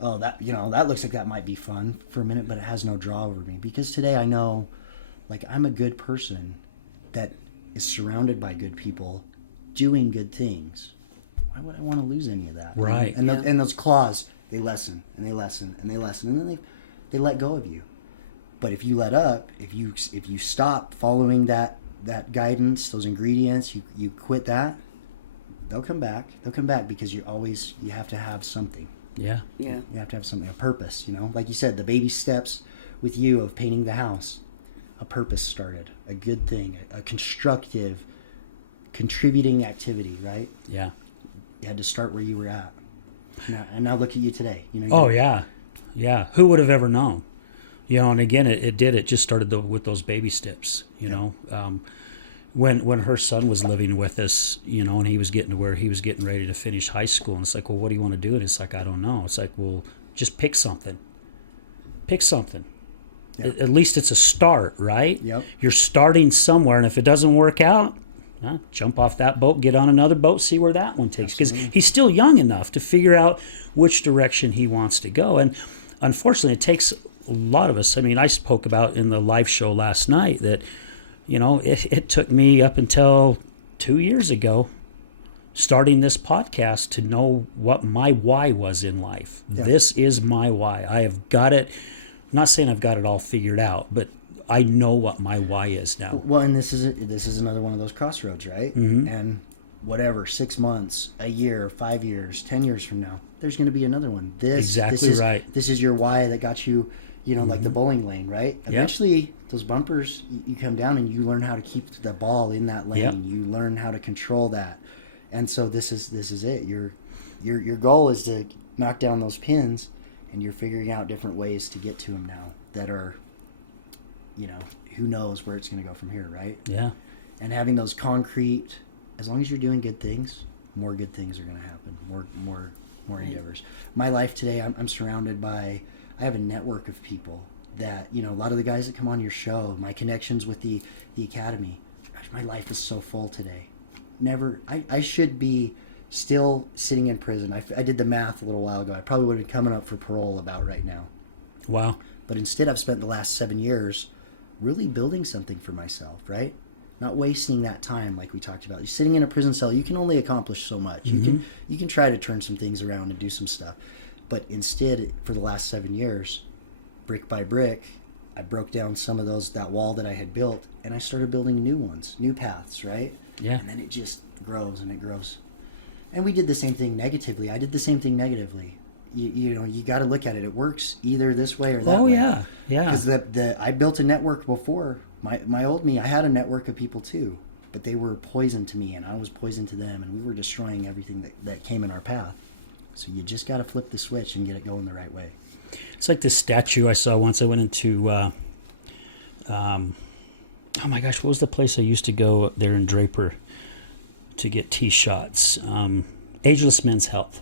oh, that, you know, that looks like that might be fun for a minute, but it has no draw over me. Because today I know, like, I'm a good person that is surrounded by good people doing good things. Why would I want to lose any of that? Right. And those claws, they lessen and they lessen and they lessen, and then they let go of you. But if you let up, if you stop following that guidance, those ingredients, you quit that, they'll come back. They'll come back because you have to have something. Yeah. Yeah. You have to have something, a purpose, you know? Like you said, the baby steps with you of painting the house. A purpose started, a good thing, a constructive, contributing activity, right? Yeah. You had to start where you were at. And now look at you today. You know. Oh, yeah. Yeah. Who would have ever known? You know, and again, it just started with those baby steps, you know. when her son was living with us, you know, and he was getting to where he was getting ready to finish high school, and it's like, well, what do you want to do? And it's like, I don't know. It's like, well, just pick something. Pick something. Yep. At least it's a start, right? Yep. You're starting somewhere, and if it doesn't work out, jump off that boat, get on another boat, see where that one takes. Because he's still young enough to figure out which direction he wants to go. And unfortunately, it takes a lot of us. I mean, I spoke about in the live show last night that, you know, it took me up until 2 years ago, starting this podcast, to know what my why was in life. Yeah. This is my why. I have got it. I'm not saying I've got it all figured out, but I know what my why is now. Well, and this is another one of those crossroads, right? Mm-hmm. And whatever, 6 months, a year, 5 years, 10 years from now, there's going to be another one. This is right. This is your why that got you, you know, like the bowling lane, right? Yep. Eventually, those bumpers, you come down and you learn how to keep the ball in that lane. Yep. You learn how to control that, and so this is it. Your goal is to knock down those pins, and you're figuring out different ways to get to them now that are, you know, who knows where it's going to go from here, right? Yeah. And having those concrete, as long as you're doing good things, more good things are going to happen. More Right. endeavors. My life today, I'm surrounded by, I have a network of people that, you know, a lot of the guys that come on your show, my connections with the academy. Gosh, my life is so full today. I should be still sitting in prison. I did the math a little while ago. I probably would have been coming up for parole about right now. Wow. But instead, I've spent the last 7 years really building something for myself, right? Not wasting that time like we talked about. You're sitting in a prison cell, you can only accomplish so much. Mm-hmm. You can try to turn some things around and do some stuff. But instead, for the last 7 years, brick by brick, I broke down some of that wall that I had built, and I started building new ones, new paths, right? Yeah. And then it just grows and it grows. And we did the same thing negatively. I did the same thing negatively. You know, you got to look at it. It works either this way or that way. Oh, yeah. Yeah. Because I built a network before. My old me, I had a network of people too, but they were poison to me, and I was poison to them, and we were destroying everything that came in our path. So you just got to flip the switch and get it going the right way. It's like this statue I saw once. I went into, oh my gosh, what was the place I used to go up there in Draper to get tee shots? Ageless Men's Health.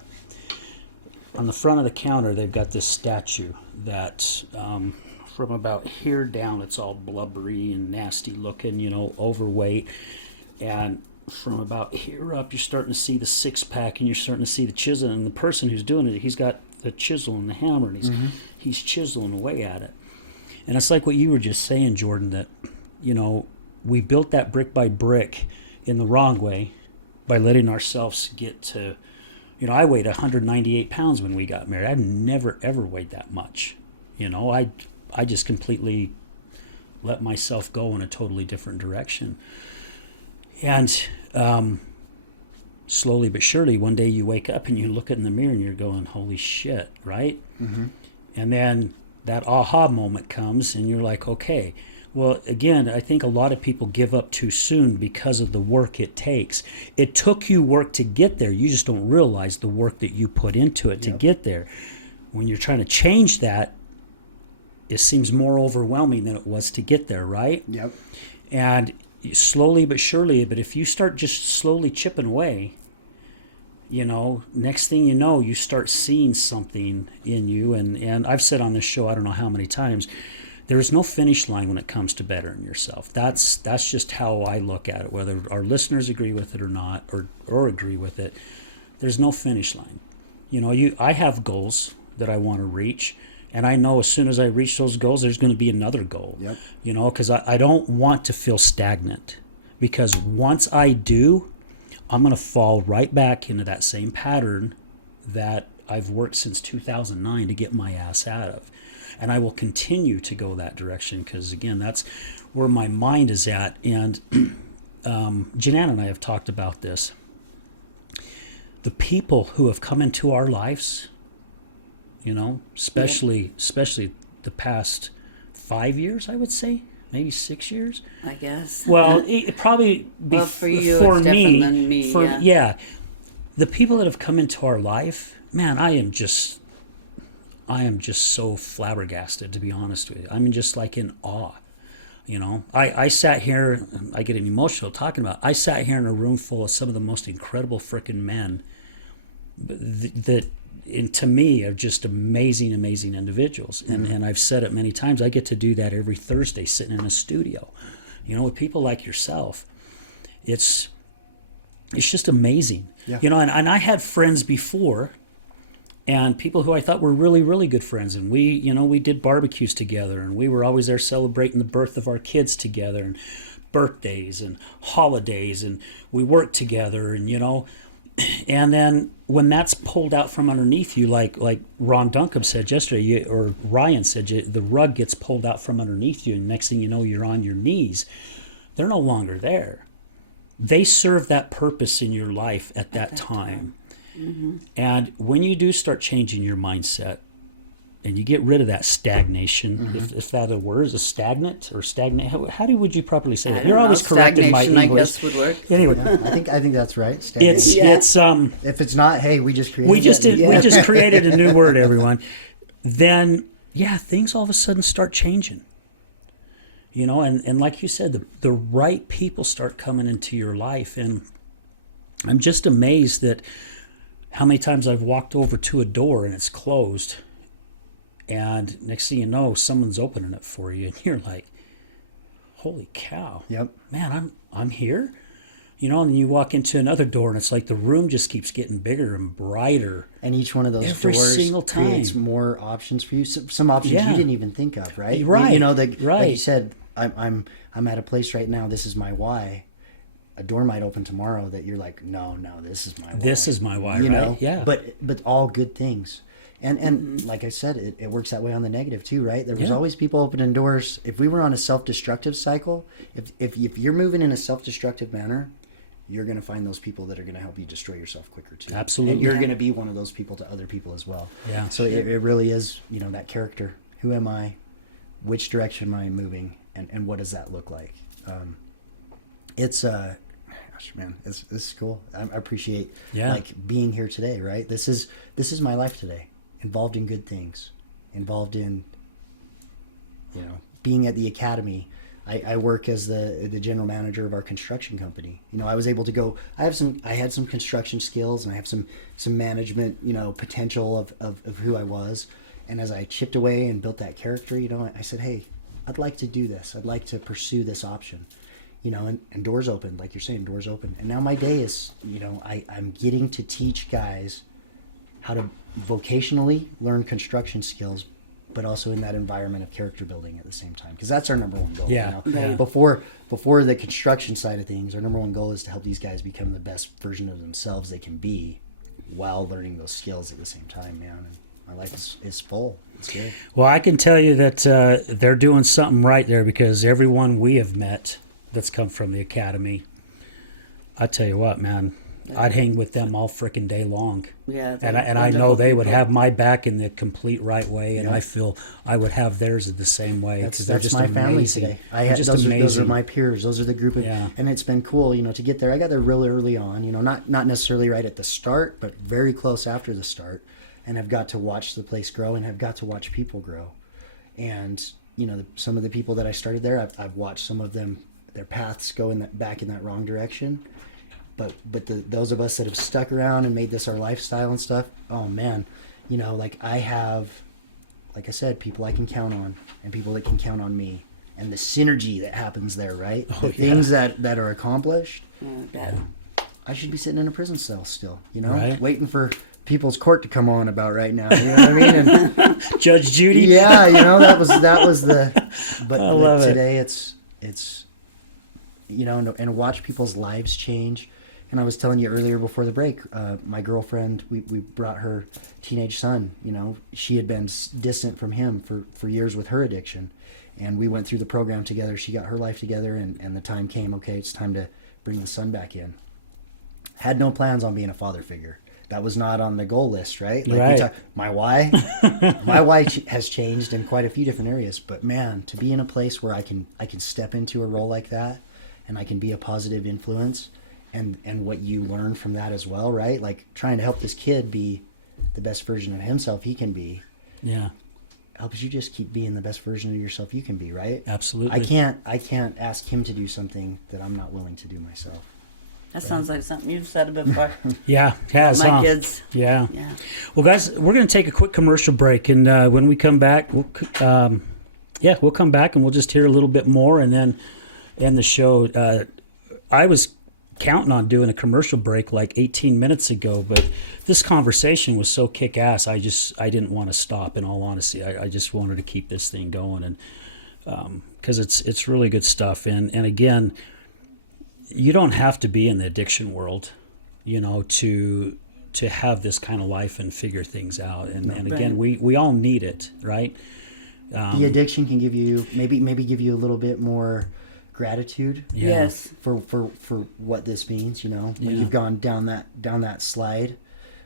On the front of the counter, they've got this statue that, from about here down, it's all blubbery and nasty looking, you know, overweight. And from about here up, you're starting to see the six-pack, and you're starting to see the chisel. And the person who's doing it, he's got the chisel and the hammer, and he's chiseling away at it. And it's like what you were just saying, Jordan, that, you know, we built that brick by brick in the wrong way by letting ourselves get to, you know, I weighed 198 pounds when we got married. I've never, ever weighed that much. You know, I just completely let myself go in a totally different direction. And slowly but surely, one day you wake up and you look in the mirror and you're going, holy shit, right? Mm-hmm. And then that aha moment comes and you're like, okay. Well, again, I think a lot of people give up too soon because of the work it takes. It took you work to get there. You just don't realize the work that you put into it to get there. When you're trying to change that, it seems more overwhelming than it was to get there, right? Yep. And slowly but surely, but if you start just slowly chipping away, you know, next thing you know, you start seeing something in you. And I've said on this show, I don't know how many times, there is no finish line when it comes to bettering yourself. That's just how I look at it, whether our listeners agree with it or not, or agree with it. There's no finish line. You know, I have goals that I want to reach, and I know as soon as I reach those goals, there's going to be another goal. Yep. You know, because I don't want to feel stagnant, because once I do, I'm going to fall right back into that same pattern that I've worked since 2009 to get my ass out of. And I will continue to go that direction because, again, that's where my mind is at. And Jenann and I have talked about this. The people who have come into our lives, you know, especially the past 5 years, I would say, maybe 6 years. I guess. Well, it probably Well, for you, for it's different than me, yeah. The people that have come into our life, man, I am just so flabbergasted, to be honest with you. I mean, just like in awe. You know, I sat here, I get emotional talking about it. I sat here in a room full of some of the most incredible freaking men that and to me are just amazing individuals. And I've said it many times, I get to do that every Thursday sitting in a studio, you know, with people like yourself. It's just amazing. Yeah. You know, and I had friends before, and people who I thought were really, really good friends. And we did barbecues together, and we were always there celebrating the birth of our kids together, and birthdays and holidays, and we worked together, and, you know, and then when that's pulled out from underneath you, like Ron Duncombe said yesterday, or Ryan said, the rug gets pulled out from underneath you, and next thing you know, you're on your knees. They're no longer there. They serve that purpose in your life at that time. Mm-hmm. And when you do start changing your mindset and you get rid of that stagnation, if that a word is a stagnant or stagnate, how would you properly say that? You're always correcting my English. I guess would work. Anyway, I think that's right. it's if it's not, hey, we just created we just created a new word, everyone. Then things all of a sudden start changing. You know, and like you said, the right people start coming into your life, and I'm just amazed that how many times I've walked over to a door and it's closed, and next thing you know, someone's opening it for you, and you're like, "Holy cow! Yep, man, I'm here." You know, and you walk into another door, and it's like the room just keeps getting bigger and brighter. And each one of those every doors single time creates more options for you. Some options you didn't even think of, right? Right. You know, like you said, I'm at a place right now. This is my why. A door might open tomorrow that you're like, no, this is my why. This is my why, you know? Yeah. But all good things. And like I said, it works that way on the negative too, right? There was always people opening doors. If we were on a self-destructive cycle, if you're moving in a self-destructive manner, you're going to find those people that are going to help you destroy yourself quicker too. Absolutely. And you're going to be one of those people to other people as well. Yeah. So it really is, you know, that character. Who am I? Which direction am I moving? And what does that look like? It's gosh, man, this is cool. I appreciate like being here today, right? This is my life today. Involved in good things. Involved in, you know, being at the academy. I work as the general manager of our construction company. You know, I was able to go. I had some construction skills, and I have some management, you know, potential of who I was. And as I chipped away and built that character, you know, I said, hey, I'd like to do this. I'd like to pursue this option. You know, and doors opened, like you're saying, doors open. And now my day is, you know, I'm getting to teach guys how to vocationally learn construction skills, but also in that environment of character building at the same time, because that's our number one goal. Yeah. You know? Before the construction side of things, our number one goal is to help these guys become the best version of themselves they can be, while learning those skills at the same time, man. And my life is full. It's good. Well, I can tell you that they're doing something right there, because everyone we have met that's come from the academy, I tell you what, man, I'd hang with them all freaking day long. Yeah, and I know they would have my back in the complete right way, and I feel I would have theirs in the same way, because they're just my amazing. family today. Those are my peers. Those are the group of, and it's been cool, you know, to get there. I got there really early on, you know, not necessarily right at the start, but very close after the start, and have got to watch the place grow, and have got to watch people grow. And you know, some of the people that I started there, I've watched some of them, their paths go back in that wrong direction. But those of us that have stuck around and made this our lifestyle and stuff, oh man, you know, like I have, like I said, people I can count on, and people that can count on me, and the synergy that happens there, right? Things that are accomplished. I should be sitting in a prison cell still, you know, waiting for people's court to come on about right now. You know what I mean? And Judge Judy. Yeah, you know, that was the. But I love today it's you know, and watch people's lives change. And I was telling you earlier before the break, my girlfriend, we brought her teenage son. You know, she had been distant from him for years with her addiction. And we went through the program together. She got her life together, and the time came, okay, it's time to bring the son back in. Had no plans on being a father figure. That was not on the goal list, right? Like my why? My why has changed in quite a few different areas. But man, to be in a place where I can step into a role like that, and I can be a positive influence, and what you learn from that as well, right? Like trying to help this kid be the best version of himself he can be. Yeah. helps you just keep being the best version of yourself you can be, right? Absolutely. I can't ask him to do something that I'm not willing to do myself. That sounds like something you've said before. Yeah, it has, My huh? kids. Yeah. Yeah. Well, guys, we're going to take a quick commercial break, and when we come back, we'll come back and we'll just hear a little bit more, and then end the show. I was counting on doing a commercial break like 18 minutes ago, but this conversation was so kick-ass, I didn't want to stop. In all honesty, I just wanted to keep this thing going, and because it's really good stuff. And again, you don't have to be in the addiction world, to have this kind of life and figure things out. And again, we all need it, right? The addiction can give you maybe give you a little bit more gratitude. Yeah. Yes. For what this means, when Yeah. you've gone down that slide.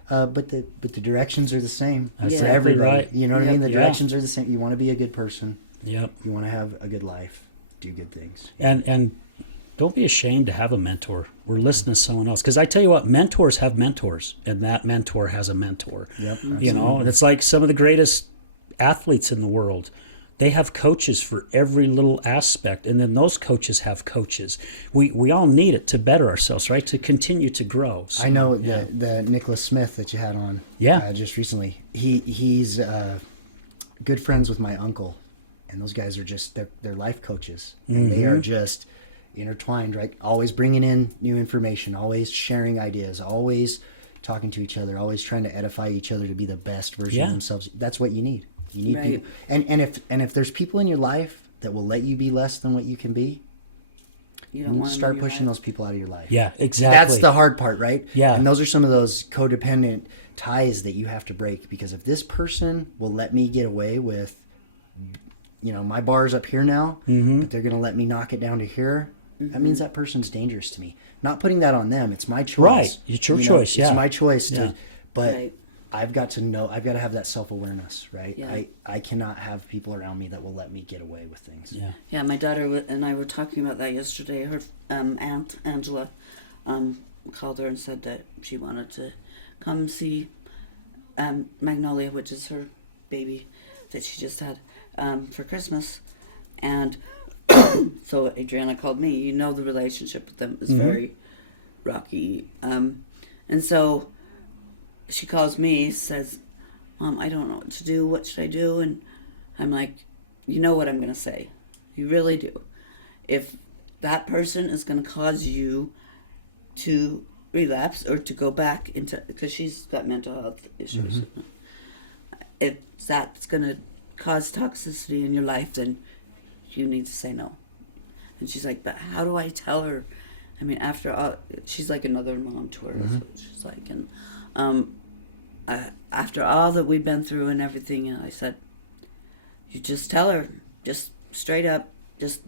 But the directions are the same That's for exactly everybody. right. You know what I Yep. mean? The Yeah. directions are the same. You want to be a good person. Yep. You want to have a good life. Do good things. And don't be ashamed to have a mentor or listen to someone else. Because I tell you what, mentors have mentors, and that mentor has a mentor. Yep. And it's like some of the greatest athletes in the world. They have coaches for every little aspect, and then those coaches have coaches. We all need it to better ourselves, right? To continue to grow. So, I know yeah. the Nicholas Smith that you had on. Yeah. Just recently. He's good friends with my uncle, and those guys are just they're life coaches, and they are just intertwined, right? Always bringing in new information, always sharing ideas, always talking to each other, always trying to edify each other to be the best version of themselves. That's what you need. You need Right. people, and if there's people in your life that will let you be less than what you can be, You you don't need want to to start pushing those people out of your life. Yeah, exactly. That's the hard part, right? Yeah. And those are some of those codependent ties that you have to break, because if this person will let me get away with, my bar's up here now, but they're going to let me knock it down to here, that means that person's dangerous to me. Not putting that on them. It's my choice. Right. It's your choice, yeah. It's my choice Yeah. but Right. I've got to have that self-awareness, right? Yeah. I cannot have people around me that will let me get away with things. Yeah. Yeah, my daughter and I were talking about that yesterday. Her aunt, Angela, called her and said that she wanted to come see Magnolia, which is her baby that she just had for Christmas. And so Adriana called me. The relationship with them is very rocky. And so she calls me, says, Mom, I don't know what to do. What should I do? And I'm like, you know what I'm going to say. You really do. If that person is going to cause you to relapse or to go back into, because she's got mental health issues. If that's going to cause toxicity in your life, then you need to say no. And she's like, but how do I tell her? I mean, after all, she's like another mom to her. That's what she's like. And after all that we've been through and everything, I said, you just tell her, just straight up, just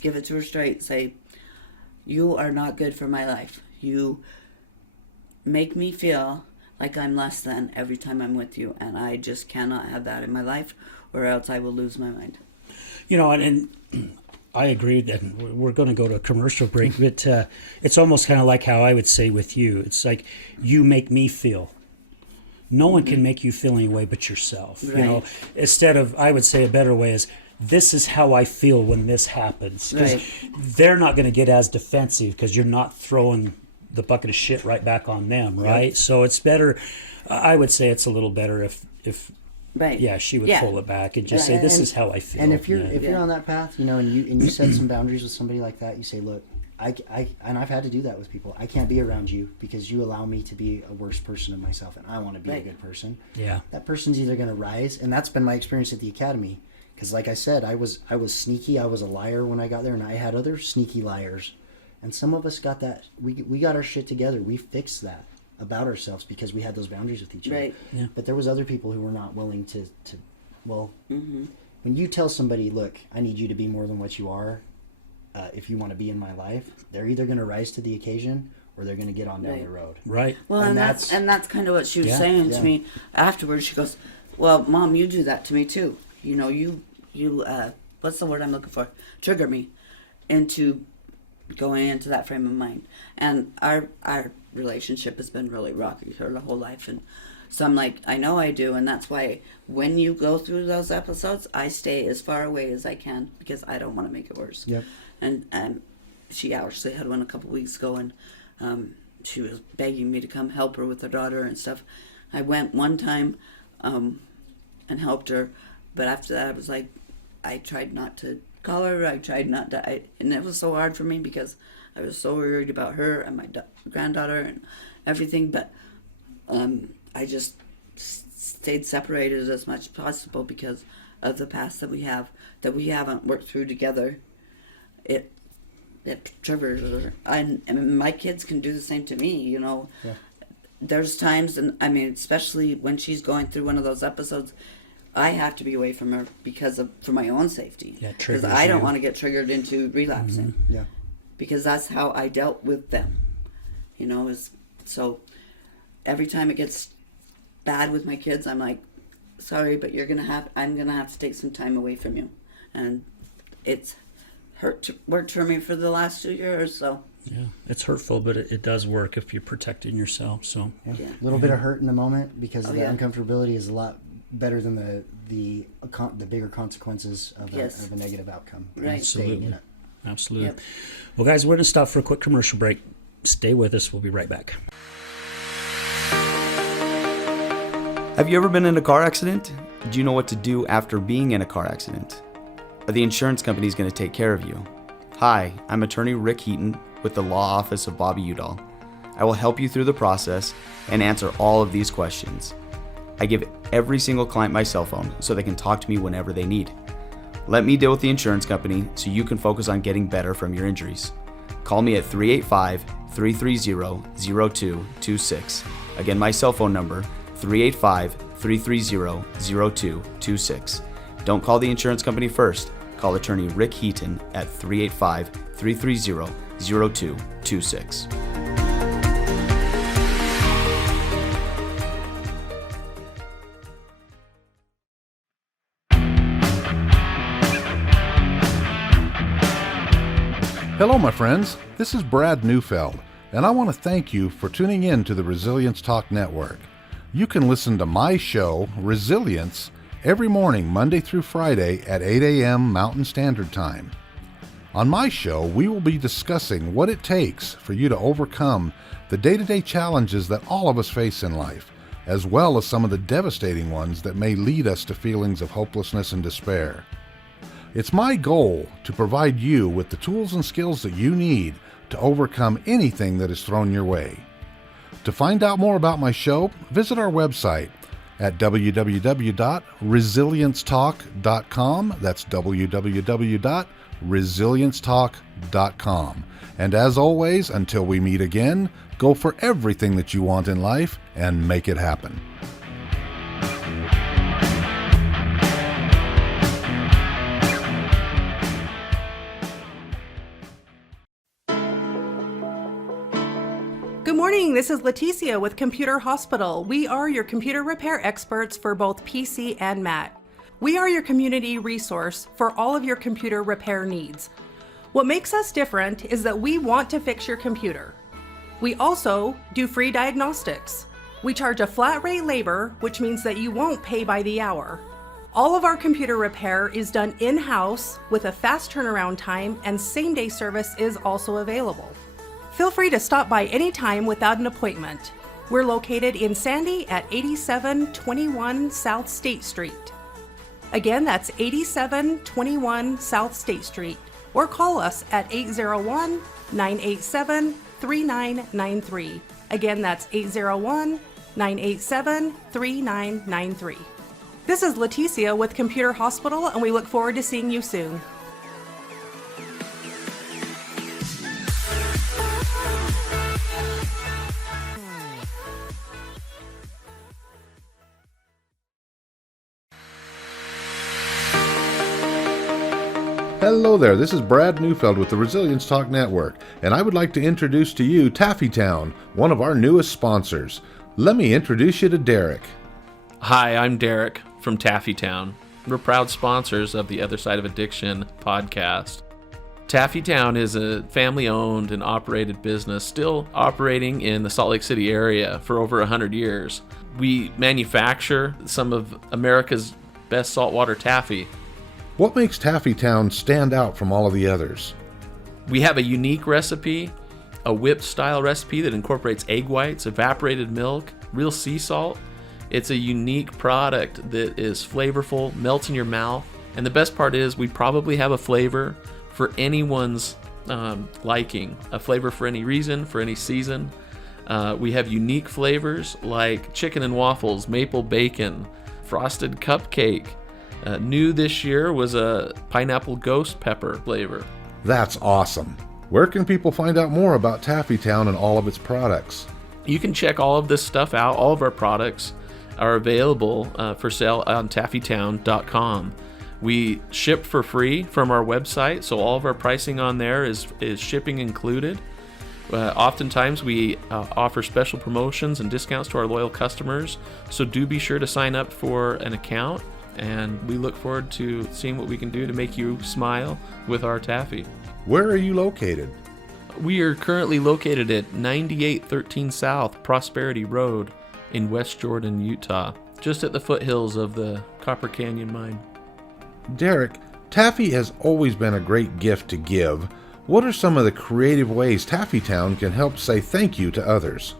give it to her straight. Say, you are not good for my life. You make me feel like I'm less than every time I'm with you, and I just cannot have that in my life, or else I will lose my mind. And I agree that we're going to go to a commercial break, but it's almost kind of like how I would say with you. It's like, you make me feel. No one can make you feel any way but yourself. Right. Instead of, I would say a better way is, this is how I feel when this happens. Because Right. they're not going to get as defensive because you're not throwing the bucket of shit right back on them, right? Yep. So it's better. I would say it's a little better if Right. she would pull it back and just say, Yeah, this and- is how I feel. And if you're Yeah. on that path, and you set some boundaries with somebody like that, you say, look, and I've had to do that with people. I can't be around you because you allow me to be a worse person of myself, and I want to be a Right. good person. Yeah. That person's either going to rise, and that's been my experience at the academy. Because like I said, I was sneaky. I was a liar when I got there, and I had other sneaky liars. And some of us got that. We got our shit together. We fixed that about ourselves because we had those boundaries with each other. Right. Yeah. But there was other people who were not willing to Mm-hmm. when you tell somebody, look, I need you to be more than what you are, if you want to be in my life, they're either going to rise to the occasion or they're going to get on down Right. the road. Right. Well, And and that's kind of what she was Yeah. saying Yeah. to me afterwards. She goes, "Well, Mom, you do that to me too. You what's the word I'm looking for? Trigger me into going into that frame of mind." And our relationship has been really rocky her whole life, and So I'm like, I know I do, and that's why when you go through those episodes, I stay as far away as I can because I don't want to make it worse. Yep. And she actually had one a couple weeks ago, and she was begging me to come help her with her daughter and stuff. I went one time and helped her, but after that I was like, I tried not to call her. I tried not to, and it was so hard for me because I was so worried about her and my granddaughter and everything. But I just stayed separated as much as possible because of the past that we haven't worked through together. It triggers her, and my kids can do the same to me. You know, Yeah. There's times, and I mean, especially when she's going through one of those episodes, I have to be away from her for my own safety. Yeah, it because triggers I don't you. want to get triggered into relapsing. Yeah. Because that's how I dealt with them. You know, so every time it gets bad with my kids, I'm like, sorry, but I'm gonna have to take some time away from you, and it's worked for me for the last 2 years. So Yeah, it's hurtful, but it does work if you're protecting yourself. So Yeah. Yeah. A little bit of hurt in the moment because the yeah. uncomfortability is a lot better than the bigger consequences of Yes. a negative outcome. Right. Staying in Absolutely. it. absolutely. Yep. Well, guys, we're going to stop for a quick commercial break. Stay with us. We'll be right back. Have you ever been in a car accident? Do you know what to do after being in a car accident? Are the insurance companies going to take care of you? Hi, I'm attorney Rick Heaton with the Law Office of Bobby Udall. I will help you through the process and answer all of these questions. I give every single client my cell phone so they can talk to me whenever they need. Let me deal with the insurance company so you can focus on getting better from your injuries. Call me at 385-330-0226. Again, my cell phone number, 385-330-0226. Don't call the insurance company first. Call attorney Rick Heaton at 385-330-0226. Hello, my friends. This is Brad Neufeld, and I want to thank you for tuning in to the Resilience Talk Network. You can listen to my show, Resilience, every morning, Monday through Friday at 8 a.m. Mountain Standard Time. On my show, we will be discussing what it takes for you to overcome the day-to-day challenges that all of us face in life, as well as some of the devastating ones that may lead us to feelings of hopelessness and despair. It's my goal to provide you with the tools and skills that you need to overcome anything that is thrown your way. To find out more about my show, visit our website at www.resiliencetalk.com. That's www.resiliencetalk.com. And as always, until we meet again, go for everything that you want in life and make it happen. Good morning, this is Leticia with Computer Hospital. We are your computer repair experts for both PC and Mac. We are your community resource for all of your computer repair needs. What makes us different is that we want to fix your computer. We also do free diagnostics. We charge a flat rate labor, which means that you won't pay by the hour. All of our computer repair is done in-house with a fast turnaround time, and same-day service is also available. Feel free to stop by anytime without an appointment. We're located in Sandy at 8721 South State Street. Again, that's 8721 South State Street, or call us at 801-987-3993. Again, that's 801-987-3993. This is Leticia with Computer Hospital, and we look forward to seeing you soon. Hello there, this is Brad Neufeld with the Resilience Talk Network, and I would like to introduce to you Taffy Town, one of our newest sponsors. Let me introduce you to Derek. Hi, I'm Derek from Taffy Town. We're proud sponsors of the Other Side of Addiction podcast. Taffy Town is a family-owned and operated business still operating in the Salt Lake City area for over 100 years. We manufacture some of America's best saltwater taffy. What makes Taffy Town stand out from all of the others? We have a unique recipe, a whipped style recipe that incorporates egg whites, evaporated milk, real sea salt. It's a unique product that is flavorful, melts in your mouth. And the best part is we probably have a flavor for anyone's liking, a flavor for any reason, for any season. We have unique flavors like chicken and waffles, maple bacon, frosted cupcake. New this year was a pineapple ghost pepper flavor. That's awesome. Where can people find out more about Taffy Town and all of its products? You can check all of this stuff out. All of our products are available for sale on taffytown.com. We ship for free from our website, so all of our pricing on there is shipping included. Oftentimes we offer special promotions and discounts to our loyal customers, so do be sure to sign up for an account, and we look forward to seeing what we can do to make you smile with our taffy. Where are you located? We are currently located at 9813 South Prosperity Road in West Jordan, Utah, just at the foothills of the Copper Canyon mine. Derek, taffy has always been a great gift to give. What are some of the creative ways Taffy Town can help say thank you to others?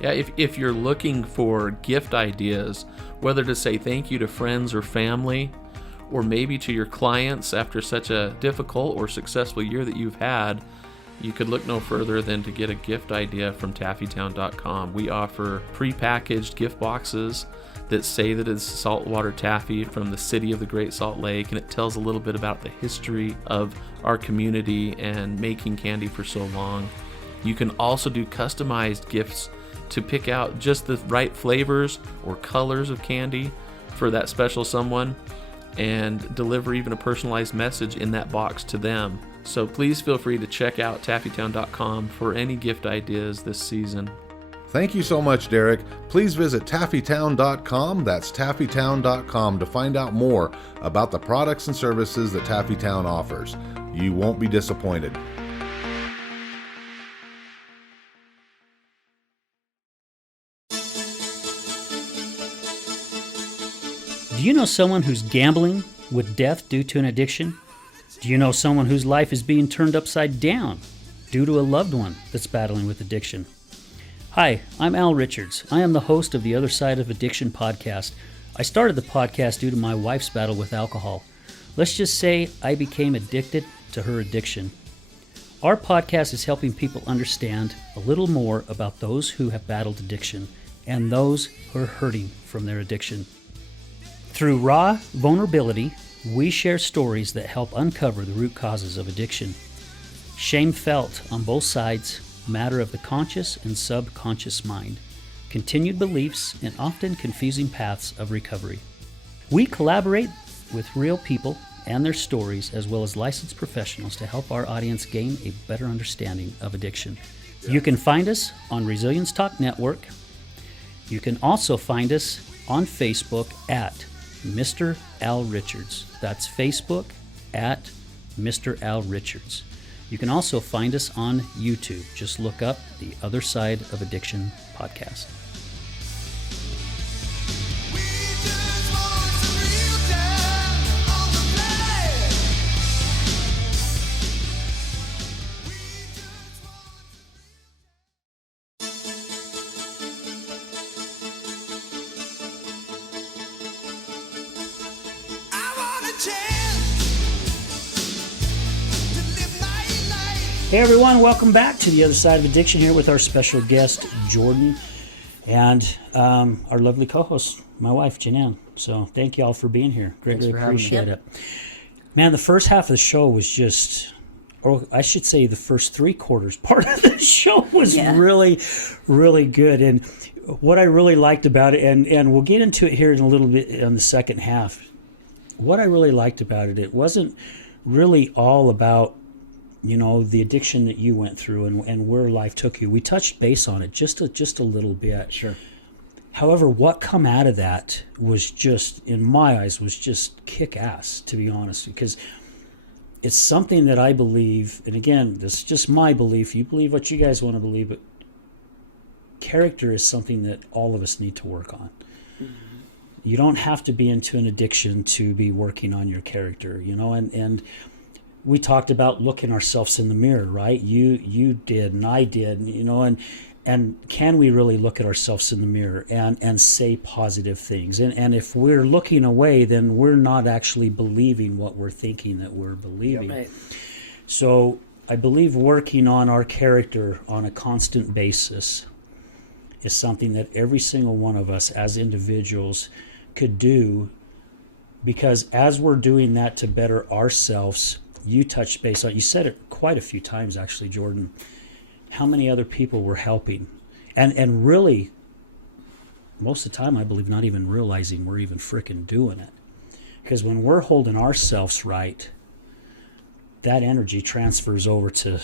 Yeah, if you're looking for gift ideas, whether to say thank you to friends or family, or maybe to your clients after such a difficult or successful year that you've had, you could look no further than to get a gift idea from taffytown.com. We offer prepackaged gift boxes that say that it's saltwater taffy from the city of the Great Salt Lake, and it tells a little bit about the history of our community and making candy for so long. You can also do customized gifts to pick out just the right flavors or colors of candy for that special someone, and deliver even a personalized message in that box to them. So please feel free to check out taffytown.com for any gift ideas this season. Thank you so much, Derek. Please visit taffytown.com, that's taffytown.com, to find out more about the products and services that Taffy Town offers. You won't be disappointed. Do you know someone who's gambling with death due to an addiction? Do you know someone whose life is being turned upside down due to a loved one that's battling with addiction? Hi, I'm Al Richards. I am the host of the Other Side of Addiction podcast. I started the podcast due to my wife's battle with alcohol. Let's just say I became addicted to her addiction. Our podcast is helping people understand a little more about those who have battled addiction and those who are hurting from their addiction. Through raw vulnerability, we share stories that help uncover the root causes of addiction. Shame felt on both sides, matter of the conscious and subconscious mind, continued beliefs, and often confusing paths of recovery. We collaborate with real people and their stories, as well as licensed professionals, to help our audience gain a better understanding of addiction. You can find us on Resilience Talk Network. You can also find us on Facebook at Mr. Al Richards. That's Facebook at Mr. Al Richards. You can also find us on YouTube. Just look up the Other Side of Addiction podcast. Hey everyone, welcome back to the Other Side of Addiction here with our special guest, Jordan, and our lovely co-host, my wife, Jenann. So thank you all for being here. Greatly appreciate it. Man, the first half of the show was just, or I should say the first three quarters part of the show was really, really good. And what I really liked about it, and we'll get into it here in a little bit in the second half, what I really liked about it, it wasn't really all about, you know, the addiction that you went through and where life took you. We touched base on it just a little bit. Sure. However, what come out of that was just, in my eyes, was just kick-ass, to be honest, because it's something that I believe, and again, this is just my belief. You believe what you guys want to believe, but character is something that all of us need to work on. You don't have to be into an addiction to be working on your character, you know, and we talked about looking ourselves in the mirror, right? You did, and I did, you know, and can we really look at ourselves in the mirror and say positive things? And if we're looking away, then we're not actually believing what we're thinking that we're believing. Right. So I believe working on our character on a constant basis is something that every single one of us as individuals could do, because as we're doing that to better ourselves, you touched base on, you said it quite a few times actually, Jordan, how many other people we're helping. And really, most of the time, I believe not even realizing we're even frickin' doing it. Because when we're holding ourselves right, that energy transfers over to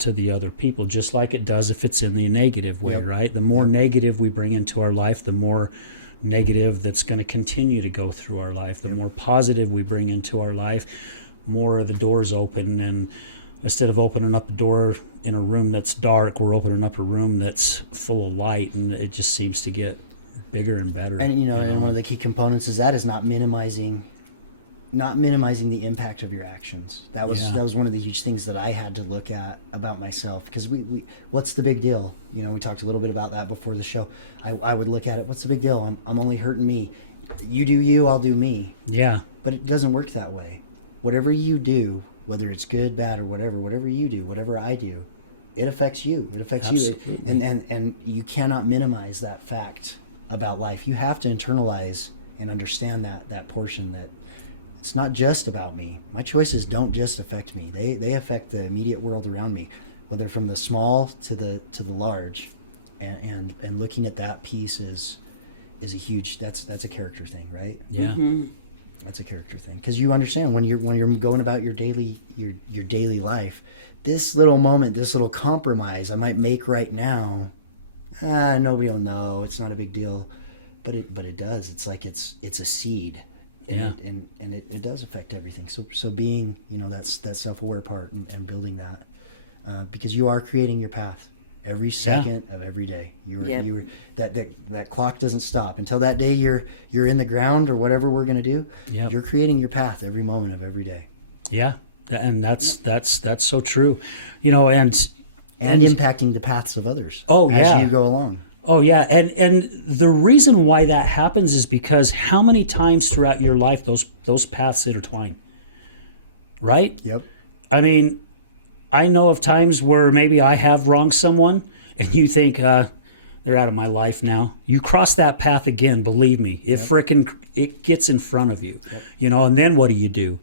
the other people, just like it does if it's in the negative way, right? The more negative we bring into our life, the more negative that's going to continue to go through our life. The more positive we bring into our life, more of the doors open, and instead of opening up a door in a room that's dark, we're opening up a room that's full of light, and it just seems to get bigger and better. And and one of the key components is that is not minimizing the impact of your actions. That was one of the huge things that I had to look at about myself, because we what's the big deal? You know, we talked a little bit about that before the show. I would look at it, what's the big deal? I'm only hurting me. You do you, I'll do me. Yeah. But it doesn't work that way. Whatever you do, whether it's good, bad, or whatever you do, whatever I do, it affects you. It affects Absolutely. you. And you cannot minimize that fact about life. You have to internalize and understand that portion, that it's not just about me. My choices don't just affect me. They affect the immediate world around me, whether from the small to the large. And looking at that piece is a huge, that's a character thing, right? Yeah. Mm-hmm. That's a character thing, because you understand when you're going about your daily life, this little moment, this little compromise I might make right now, nobody will know, it's not a big deal, but it does. It's like it's a seed, and it does affect everything. So being, that self-aware part and building that, because you are creating your path every second of every day. That clock doesn't stop until that day you're in the ground or whatever we're going to do. Yep. You're creating your path every moment of every day. Yeah. And that's so true, and impacting the paths of others. Oh, as yeah. you go along. Oh yeah, and the reason why that happens is because how many times throughout your life those paths intertwine, right? Yep. I mean, I know of times where maybe I have wronged someone, and you think they're out of my life now. You cross that path again, believe me, it gets in front of you, and then what do?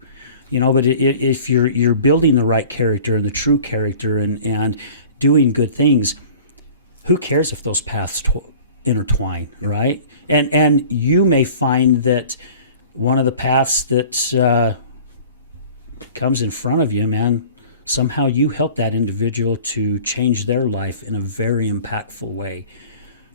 But if you're building the right character and the true character and doing good things, who cares if those paths intertwine, right? And you may find that one of the paths that comes in front of you, man, somehow you help that individual to change their life in a very impactful way.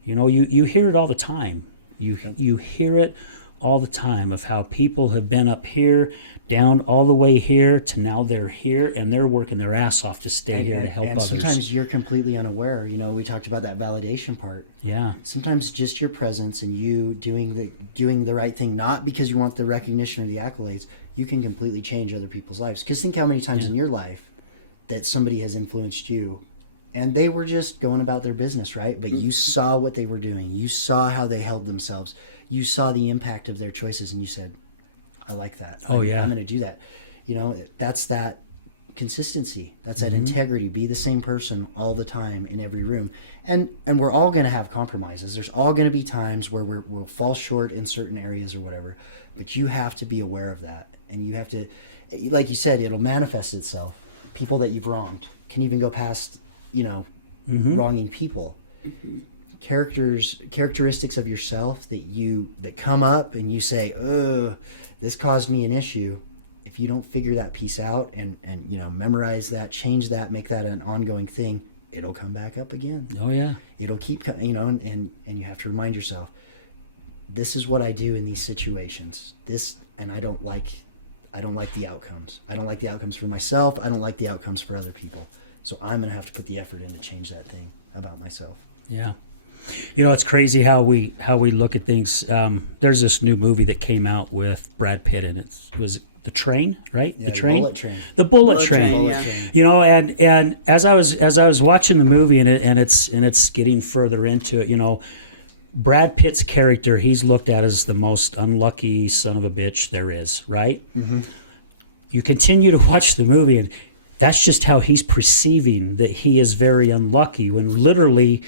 You hear it all the time. You hear it all the time of how people have been up here, down all the way here to now they're here, and they're working their ass off to stay here to help others. Sometimes you're completely unaware. We talked about that validation part. Yeah. Sometimes just your presence and you doing the right thing, not because you want the recognition or the accolades, you can completely change other people's lives. Because think how many times in your life that somebody has influenced you and they were just going about their business, right? But you saw what they were doing. You saw how they held themselves. You saw the impact of their choices and you said, I like that. I'm going to do that. That's that consistency. That's that integrity. Be the same person all the time in every room. And we're all going to have compromises. There's all going to be times where we'll fall short in certain areas or whatever. But you have to be aware of that. And you have to, like you said, it'll manifest itself. People that you've wronged can even go past, wronging people. Characteristics of yourself that come up and you say, this caused me an issue. If you don't figure that piece out and memorize that, change that, make that an ongoing thing, it'll come back up again. Oh yeah. It'll keep and you have to remind yourself, this is what I do in these situations. And I don't like the outcomes. I don't like the outcomes for myself. I don't like the outcomes for other people. So I'm going to have to put the effort in to change that thing about myself. Yeah. You know, it's crazy how we look at things. There's this new movie that came out with Brad Pitt in it. Was The Train, right? Yeah, the Train, Bullet Train. the Bullet Bullet Train. Train, Bullet yeah. Train. You know, and as I was watching the movie and it's getting further into it, you know, Brad Pitt's character, he's looked at as the most unlucky son of a bitch there is, right? Mm-hmm. You continue to watch the movie, and that's just how he's perceiving that he is very unlucky, when literally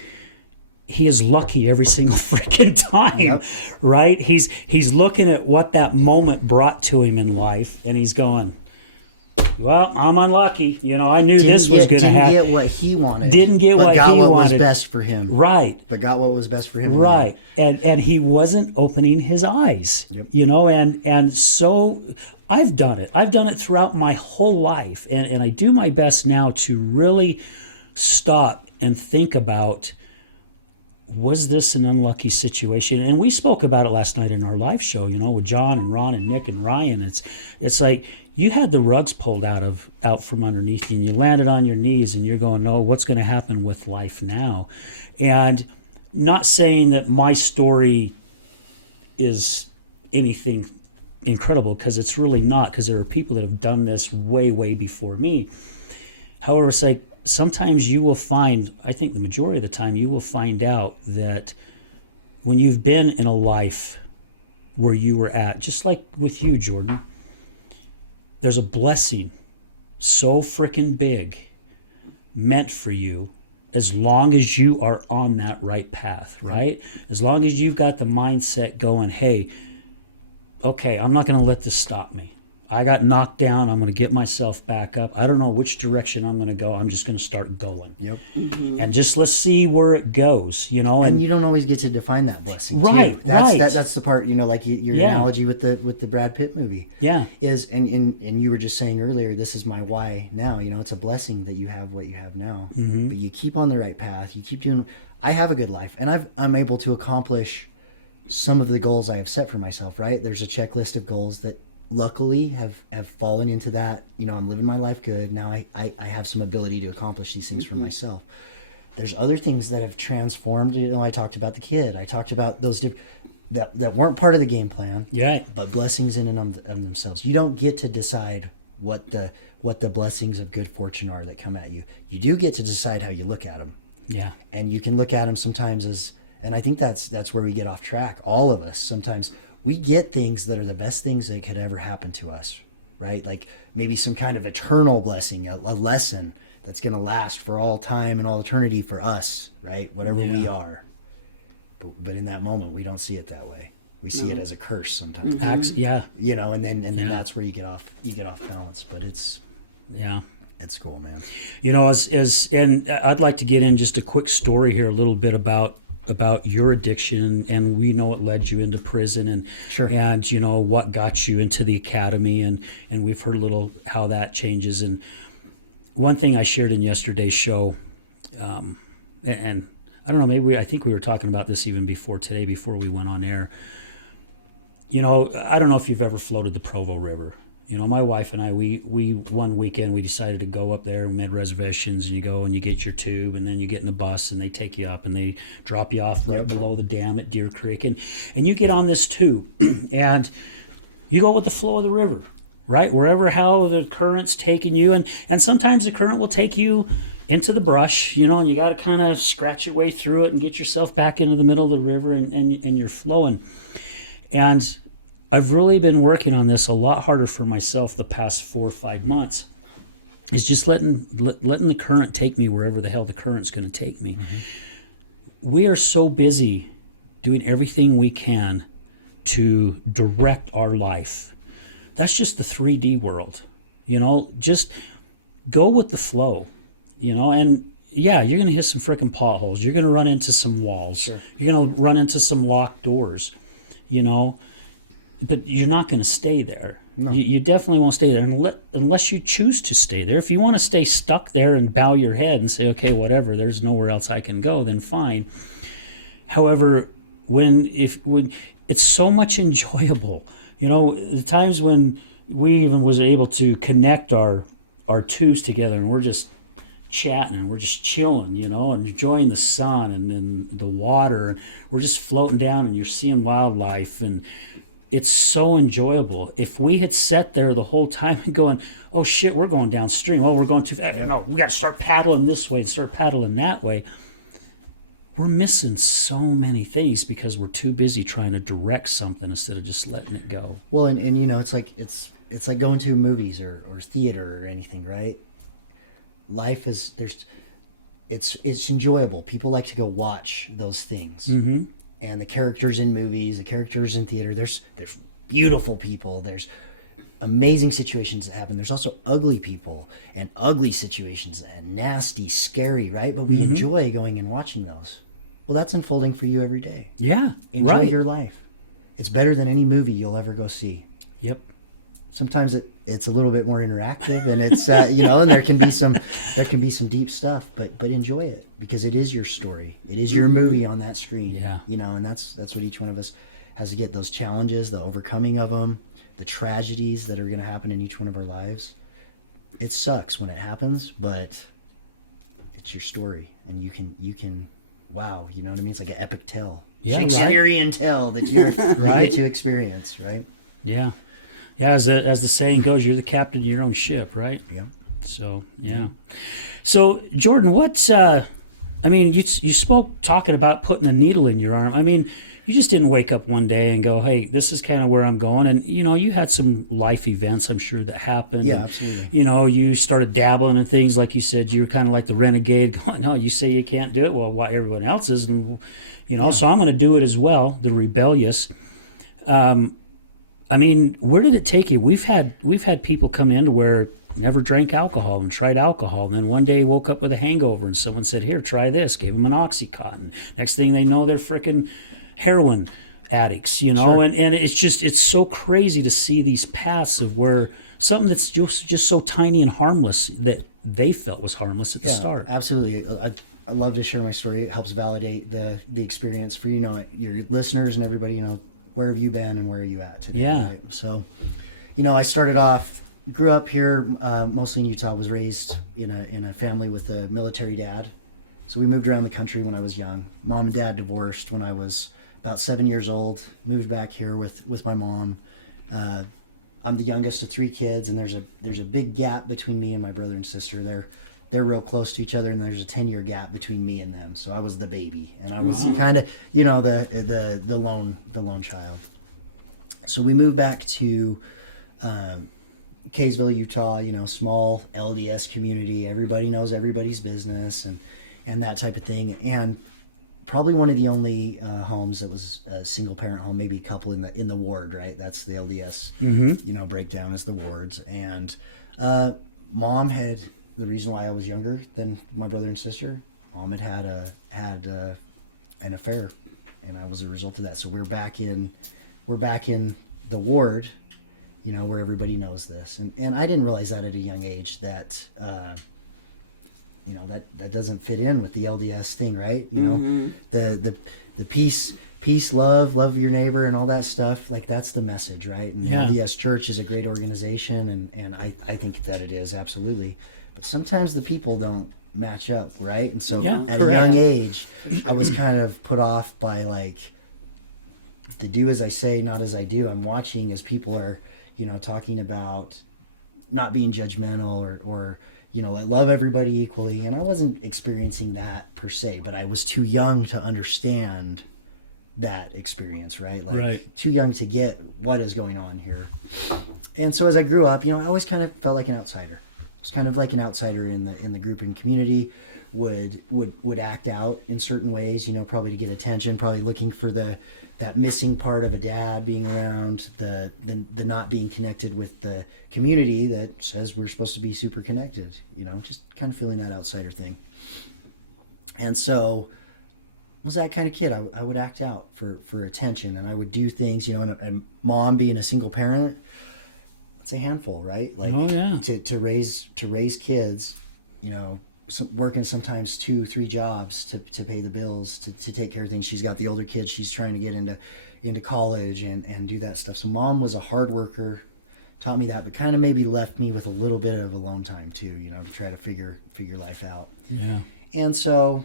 he is lucky every single freaking time, Yep. right? He's looking at what that moment brought to him in life, and he's going, well, I'm unlucky. You know, I knew this was going to happen. Didn't get what he wanted. Didn't get but what got he what wanted. was best for him. Right. But got what was best for him. in the Right. end. And he wasn't opening his eyes. Yep. You know, and so I've done it. I've done it throughout my whole life. And I do my best now to really stop and think about, was this an unlucky situation? And we spoke about it last night in our live show, you know, with John and Ron and Nick and Ryan. It's like you had the rugs pulled out from underneath you, and you landed on your knees, and you're going, no, what's going to happen with life now? And not saying that my story is anything incredible, because it's really not, because there are people that have done this way, way before me. However, it's like sometimes you will find, I think the majority of the time, you will find out that when you've been in a life where you were at, just like with you, Jordan, there's a blessing so freaking big meant for you, as long as you are on that right path, right? As long as you've got the mindset going, hey, okay, I'm not going to let this stop me. I got knocked down. I'm going to get myself back up. I don't know which direction I'm going to go. I'm just going to start going. Yep. And just let's see where it goes, you know. And you don't always get to define that blessing, Right, too. That's, right. That's the part, you know, like your Yeah. analogy with the Brad Pitt movie. Yeah. Is and you were just saying earlier, this is my why now. You know, it's a blessing that you have what you have now. Mm-hmm. But you keep on the right path. You keep doing. I have a good life, and I'm able to accomplish some of the goals I have set for myself. Right? There's a checklist of goals that luckily have fallen into that. You know, I'm living my life good now. I have some ability to accomplish these things for myself. There's other things that have transformed. You know, I talked about the kid. I talked about those that weren't part of the game plan. Yeah. But blessings in and of themselves. You don't get to decide what the blessings of good fortune are that come at you. You do get to decide how you look at them. Yeah. And you can look at them sometimes as, and I think that's where we get off track. All of us sometimes. We get things that are the best things that could ever happen to us, right? Like maybe some kind of eternal blessing, a lesson that's going to last for all time and all eternity for us, right? Whatever we are. But in that moment, we don't see it that way. We see it as a curse sometimes. Yeah. You know, and then that's where you get off balance. But it's cool, man. You know, and I'd like to get in just a quick story here, a little bit about your addiction, and we know it led you into prison, and Sure. and you know what got you into the academy, and we've heard a little how that changes. And one thing I shared in yesterday's show, and I don't know, I think we were talking about this even before today, before we went on air. You know, I don't know if you've ever floated the Provo River. You know, my wife and I, we one weekend we decided to go up there. We made reservations, and you go and you get your tube, and then you get in the bus, and they take you up, and they drop you off right below the dam at Deer Creek, and you get on this tube, and you go with the flow of the river, right? Wherever how the current's taking you, and sometimes the current will take you into the brush, you know, and you got to kind of scratch your way through it and get yourself back into the middle of the river, and you're flowing. And I've really been working on this a lot harder for myself the past 4 or 5 months, is just letting the current take me wherever the hell the current's going to take me. Mm-hmm. We are so busy doing everything we can to direct our life. That's just the 3D world, you know, just go with the flow, you know, and yeah, you're going to hit some freaking potholes. You're going to run into some walls. Sure. You're going to run into some locked doors, you know. But you're not going to stay there. No. You definitely won't stay there unless you choose to stay there. If you want to stay stuck there and bow your head and say, okay, whatever, there's nowhere else I can go, then fine. However, when it's so much enjoyable, you know, the times when we even was able to connect our tubes together, and we're just chatting and we're just chilling, you know, and enjoying the sun and then the water, and we're just floating down and you're seeing wildlife, and it's so enjoyable. If we had sat there the whole time and going, oh shit, we're going downstream, oh we're going too fast, no, we got to start paddling this way and start paddling that way, we're missing so many things because we're too busy trying to direct something instead of just letting it go. Well, and you know, it's like going to movies or theater or anything, right? Life is it's enjoyable. People like to go watch those things, and the characters in movies, the characters in theater. There's beautiful people. There's amazing situations that happen. There's also ugly people and ugly situations and nasty, scary, right? But we enjoy going and watching those. Well, that's unfolding for you every day. Yeah, Enjoy right. your life. It's better than any movie you'll ever go see. Yep. Sometimes it's a little bit more interactive, and it's you know, and there can be some deep stuff, but enjoy it because it is your story. It is your movie on that screen. Yeah. You know, and that's what each one of us has to get, those challenges, the overcoming of them, the tragedies that are going to happen in each one of our lives. It sucks when it happens, but it's your story, and you can wow, you know what I mean? It's like an epic tale. Yeah, Shakespearean tale that you Right. get to experience, right? Yeah. Yeah, as the saying goes, you're the captain of your own ship, right? Yeah. So, yeah. So, Jordan, what's, I mean, you spoke talking about putting a needle in your arm. I mean, you just didn't wake up one day and go, hey, this is kind of where I'm going. And, you know, you had some life events, I'm sure, that happened. Yeah, and, absolutely. you know, you started dabbling in things. Like you said, you were kind of like the renegade going, no, you say you can't do it. Well, why everyone else is. And, you know, so I'm going to do it as well, the rebellious. I mean, where did it take you? We've had people come in to where never drank alcohol and tried alcohol, and then one day woke up with a hangover and someone said, here, try this, gave them an Oxycontin. Next thing they know, they're freaking heroin addicts, you know. Sure. And it's so crazy to see these paths of where something that's just so tiny and harmless that they felt was harmless at the start. Absolutely. I love to share my story. It helps validate the experience for, you know, your listeners and everybody. You know, where have you been and where are you at today? Yeah. Right? So, you know, I started off, grew up here, mostly in Utah. Was raised in a family with a military dad. So we moved around the country when I was young. Mom and dad divorced when I was about 7 years old. Moved back here with my mom. I'm the youngest of 3 kids, and there's a big gap between me and my brother and sister. They're real close to each other, and there's a 10-year gap between me and them. So I was the baby, and I was kind of, you know, the lone child. So we moved back to Kaysville, Utah. You know, small LDS community. Everybody knows everybody's business, and that type of thing. And probably one of the only homes that was a single parent home, maybe a couple in the ward, right? That's the LDS, you know, breakdown is the wards. And mom had, the reason why I was younger than my brother and sister, mom had an affair, and I was a result of that. So we're back in the ward, you know, where everybody knows this. And I didn't realize that at a young age that you know, that doesn't fit in with the LDS thing, right? You know, the peace, love your neighbor and all that stuff. Like, that's the message, right? And Yeah. the LDS Church is a great organization, and I think that it is, absolutely. But sometimes the people don't match up, right? And so Yeah, at correct. a young age, I was kind of put off by, like, to do as I say, not as I do. I'm watching as people are, you know, talking about not being judgmental or you know, I love everybody equally. And I wasn't experiencing that per se, but I was too young to understand that experience, right? Like, Right. too young to get what is going on here. And so as I grew up, you know, I always kind of felt like an outsider. I was kind of like an outsider in the group and community, would act out in certain ways, you know, probably to get attention, probably looking for that missing part of a dad being around, the not being connected with the community that says we're supposed to be super connected, you know, just kind of feeling that outsider thing. And so I was that kind of kid. I would act out for attention, and I would do things, you know, and mom being a single parent, it's a handful, right? Like, Oh, yeah. to raise kids, you know, working sometimes 2-3 jobs to pay the bills, to take care of things. She's got the older kids she's trying to get into college and do that stuff. So mom was a hard worker, taught me that, but kind of maybe left me with a little bit of alone time too, you know, to try to figure life out. Yeah. And so,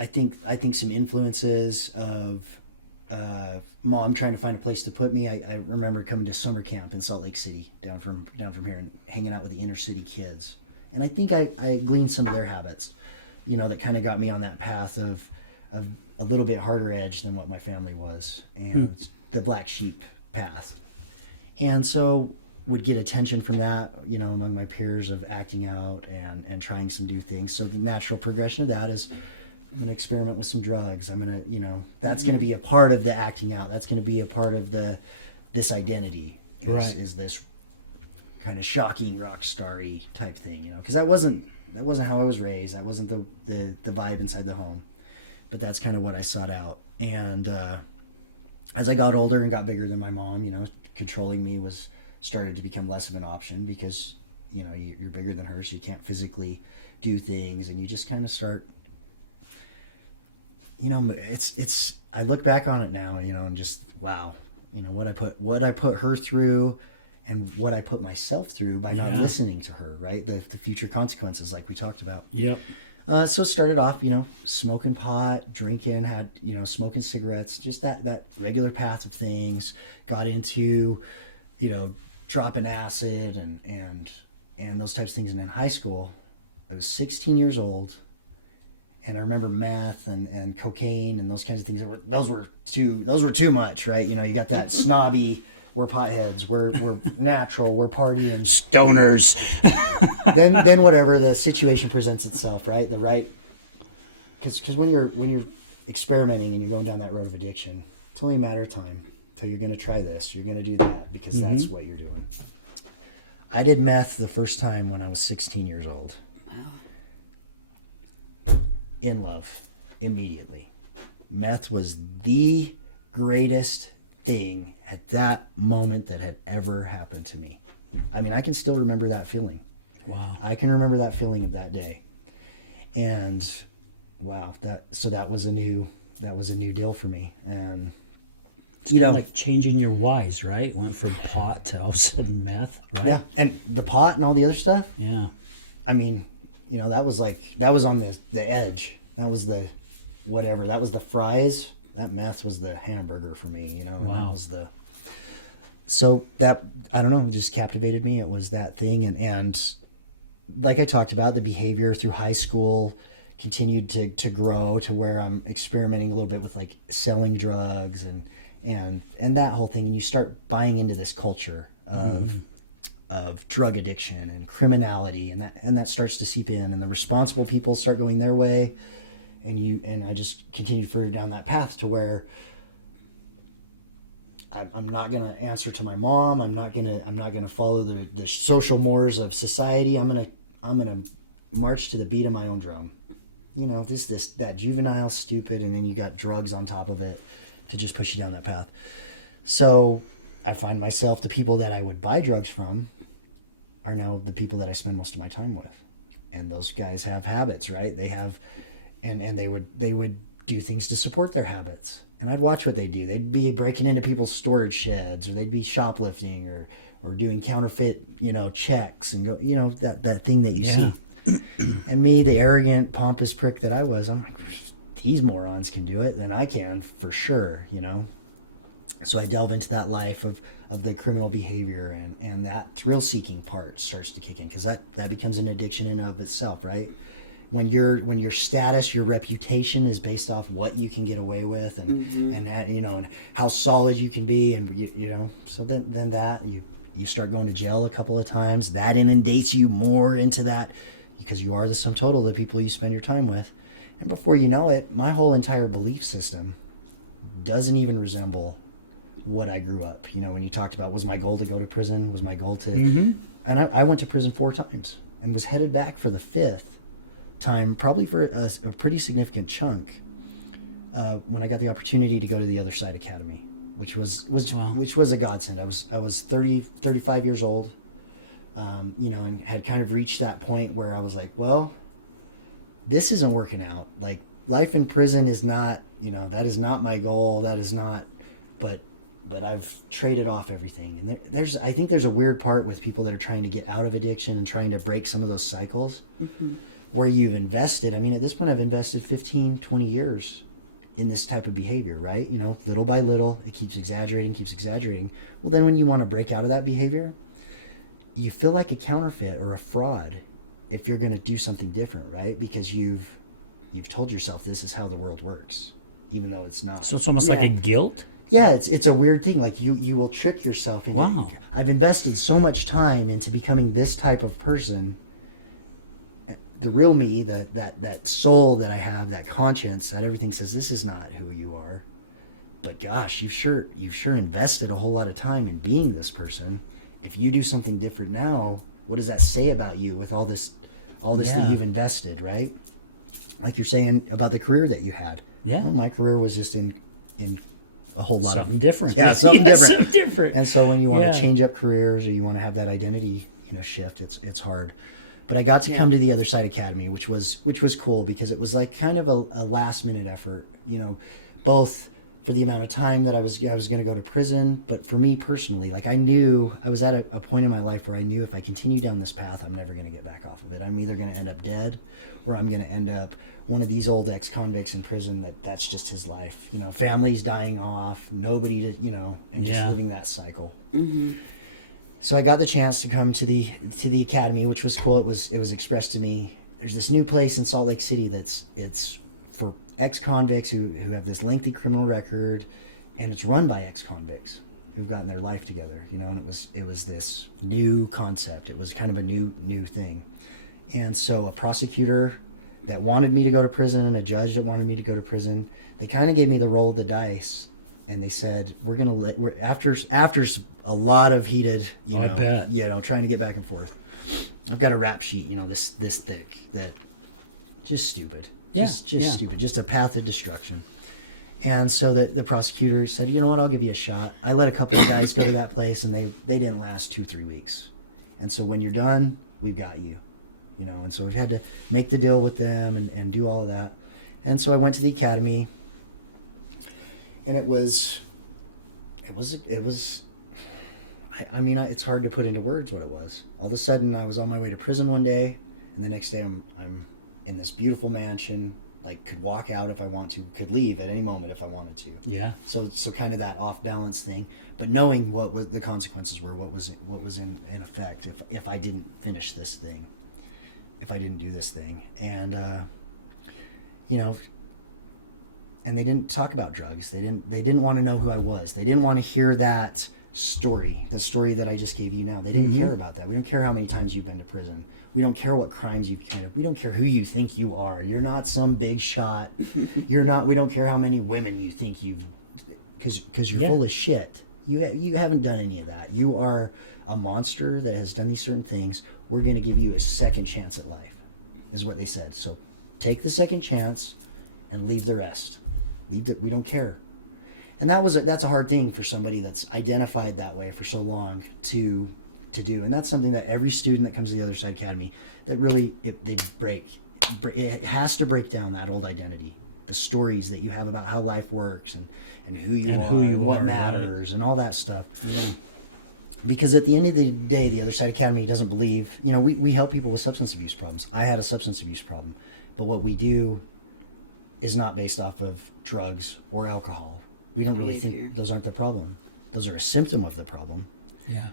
I think some influences of mom trying to find a place to put me. I remember coming to summer camp in Salt Lake City, down from here, and hanging out with the inner city kids. And I think I gleaned some of their habits, you know, that kind of got me on that path of a little bit harder edge than what my family was, and the black sheep path. And so would get attention from that, you know, among my peers of acting out and trying some new things. So the natural progression of that is I'm going to experiment with some drugs. I'm going to, you know, that's going to be a part of the acting out. That's going to be a part of this identity is this kind of shocking rock star-y type thing, you know, because that wasn't how I was raised. That wasn't the vibe inside the home, but that's kind of what I sought out. And as I got older and got bigger than my mom, you know, controlling me started to become less of an option, because, you know, you're bigger than her, so you can't physically do things, and you just kind of start, you know, it's I look back on it now, you know, and just, wow, you know, what I put her through and what I put myself through by not listening to her, right? The future consequences, like we talked about. Yep. So it started off, you know, smoking pot, drinking, had, you know, smoking cigarettes, just that regular path of things. Got into, you know, dropping acid and those types of things. And in high school, I was 16 years old. And I remember meth and cocaine and those kinds of things. Those were too much, right? You know, you got that snobby, we're potheads, we're natural, we're partying, Stoners. then whatever the situation presents itself, right? Because when you're experimenting and you're going down that road of addiction, it's only a matter of time till you're going to try this, you're going to do that, because that's what you're doing. I did meth the first time when I was 16 years old. In love immediately. Meth was the greatest thing at that moment that had ever happened to me. I mean, I can still remember that feeling. Wow. I can remember that feeling of that day. And wow, that was a new deal for me. And you know, like changing your whys, right? Went from pot to all of a sudden meth, right? Yeah. And the pot and all the other stuff. Yeah. I mean, you know, that was on the edge. That was the whatever. That was the fries. That meth was the hamburger for me, you know. Wow. And that was so that, I don't know, it just captivated me. It was that thing. And like I talked about, the behavior through high school continued to grow to where I'm experimenting a little bit with like selling drugs and that whole thing. And you start buying into this culture of drug addiction and criminality, and that starts to seep in, and the responsible people start going their way, and I just continued further down that path to where I'm not gonna answer to my mom. I'm not gonna follow the social mores of society. I'm gonna march to the beat of my own drum. You know, that juvenile, stupid, and then you got drugs on top of it to just push you down that path. So I find myself, the people that I would buy drugs from are now the people that I spend most of my time with. And those guys have habits, right? They have, and they would do things to support their habits. And I'd watch what they do. They'd be breaking into people's storage sheds, or they'd be shoplifting or doing counterfeit, you know, checks and go, you know, that thing that you see. And me, the arrogant, pompous prick that I was, I'm like, these morons can do it, then I can for sure, you know. So I delve into that life of the criminal behavior, and that thrill-seeking part starts to kick in, because that becomes an addiction in and of itself, right? When your status, your reputation is based off what you can get away with, and that, you know, and how solid you can be, and you know, so then that you start going to jail a couple of times. That inundates you more into that, because you are the sum total of the people you spend your time with. And before you know it, my whole entire belief system doesn't even resemble what I grew up. You know, when you talked about, was my goal to go to prison? Was my goal to... And I went to prison 4 times and was headed back for the 5th time, probably for a pretty significant chunk, when I got the opportunity to go to the Other Side Academy, which was a godsend. I was 35 years old, you know, and had kind of reached that point where I was like, well, this isn't working out. Like, life in prison is not, you know, that is not my goal. That is not, but but I've traded off everything. And I think there's a weird part with people that are trying to get out of addiction and trying to break some of those cycles where you've invested. I mean, at this point, I've invested 15, 20 years in this type of behavior, right? You know, little by little, it keeps exaggerating. Well, then when you want to break out of that behavior, you feel like a counterfeit or a fraud if you're going to do something different, right? Because you've told yourself this is how the world works, even though it's not. So it's almost like a guilt? Yeah, it's a weird thing. Like you will trick yourself into. Wow. I've invested so much time into becoming this type of person. The real me, that soul that I have, that conscience, that everything says this is not who you are. But gosh, you've sure invested a whole lot of time in being this person. If you do something different now, what does that say about you with all this that you've invested, right? Like you're saying about the career that you had. Yeah. Well, my career was just in a whole lot Something of different. Yeah, something different. Something different. And so when you want Yeah. to change up careers or you want to have that identity, shift, it's hard. But I got to come to the Other Side Academy, which was cool because it was like kind of a last minute effort, both for the amount of time that I was going to go to prison, but for me personally, like I knew I was at a point in my life where I knew if I continue down this path, I'm never going to get back off of it. I'm either going to end up dead or I'm going to end up one of these old ex-convicts in prison that's just his life. Families dying off, nobody to, and just living that cycle. Mm-hmm. So I got the chance to come to the academy, which was cool. It was expressed to me. There's this new place in Salt Lake City it's for ex-convicts who have this lengthy criminal record, and it's run by ex-convicts who've gotten their life together, and it was this new concept. It was kind of a new thing. And so a prosecutor that wanted me to go to prison and a judge that wanted me to go to prison, they kind of gave me the roll of the dice, and they said, we're after a lot of heated, I bet. trying to get back and forth. I've got a rap sheet, this thick, that just stupid. Just stupid. Just a path of destruction. And so the prosecutor said, you know what, I'll give you a shot. I let a couple of guys go to that place, and they didn't last 2-3 weeks. And so when you're done, we've got you. And so we've had to make the deal with them and do all of that. And so I went to the academy, and it was I mean, it's hard to put into words what it was. All of a sudden, I was on my way to prison one day, and the next day I'm in this beautiful mansion, like could walk out if I want to, could leave at any moment if I wanted to. Yeah. So kind of that off balance thing, but knowing what was the consequences were, what was in effect if I didn't finish this thing, if I didn't do this thing, and and they didn't talk about drugs. They didn't want to know who I was. They didn't want to hear that story, the story that I just gave you now. They didn't care about that. We don't care how many times you've been to prison. We don't care what crimes you've committed. We don't care who you think you are. You're not some big shot. You're not. We don't care how many women you think you've, because you're full of shit. You haven't done any of that. You are a monster that has done these certain things. We're going to give you a second chance at life, is what they said. So take the second chance and leave the rest. We don't care. And that's a hard thing for somebody that's identified that way for so long to do. And that's something that every student that comes to the Other Side Academy, that really it has to break down that old identity, the stories that you have about how life works and who you are and what matters, right, and all that stuff. Yeah. Because at the end of the day, the Other Side Academy doesn't believe, we help people with substance abuse problems. I had a substance abuse problem, but what we do is not based off of drugs or alcohol. We don't really think those aren't the problem. Those are a symptom of the problem. Yeah.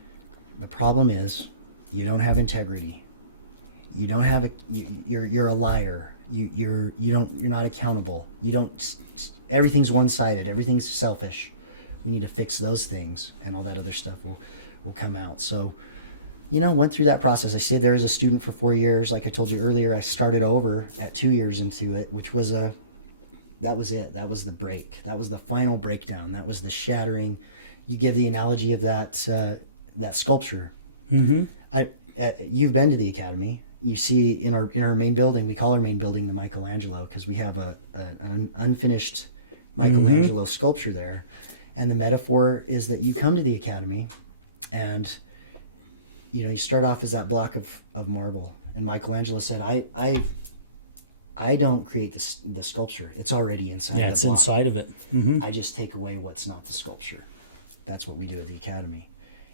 The problem is you don't have integrity. You don't have you're a liar. You're not accountable. Everything's one-sided. Everything's selfish. We need to fix those things, and all that other stuff will come out. So, went through that process. I stayed there as a student for 4 years. Like I told you earlier, I started over at 2 years into it, which was that was it. That was the break. That was the final breakdown. That was the shattering. You give the analogy of that sculpture. Mm-hmm. You've been to the academy. You see in our main building, we call our main building the Michelangelo because we have an unfinished Michelangelo sculpture there. And the metaphor is that you come to the academy and, you start off as that block of marble. And Michelangelo said, I don't create the sculpture. It's already inside the block. It's inside of it. Mm-hmm. I just take away what's not the sculpture. That's what we do at the Academy.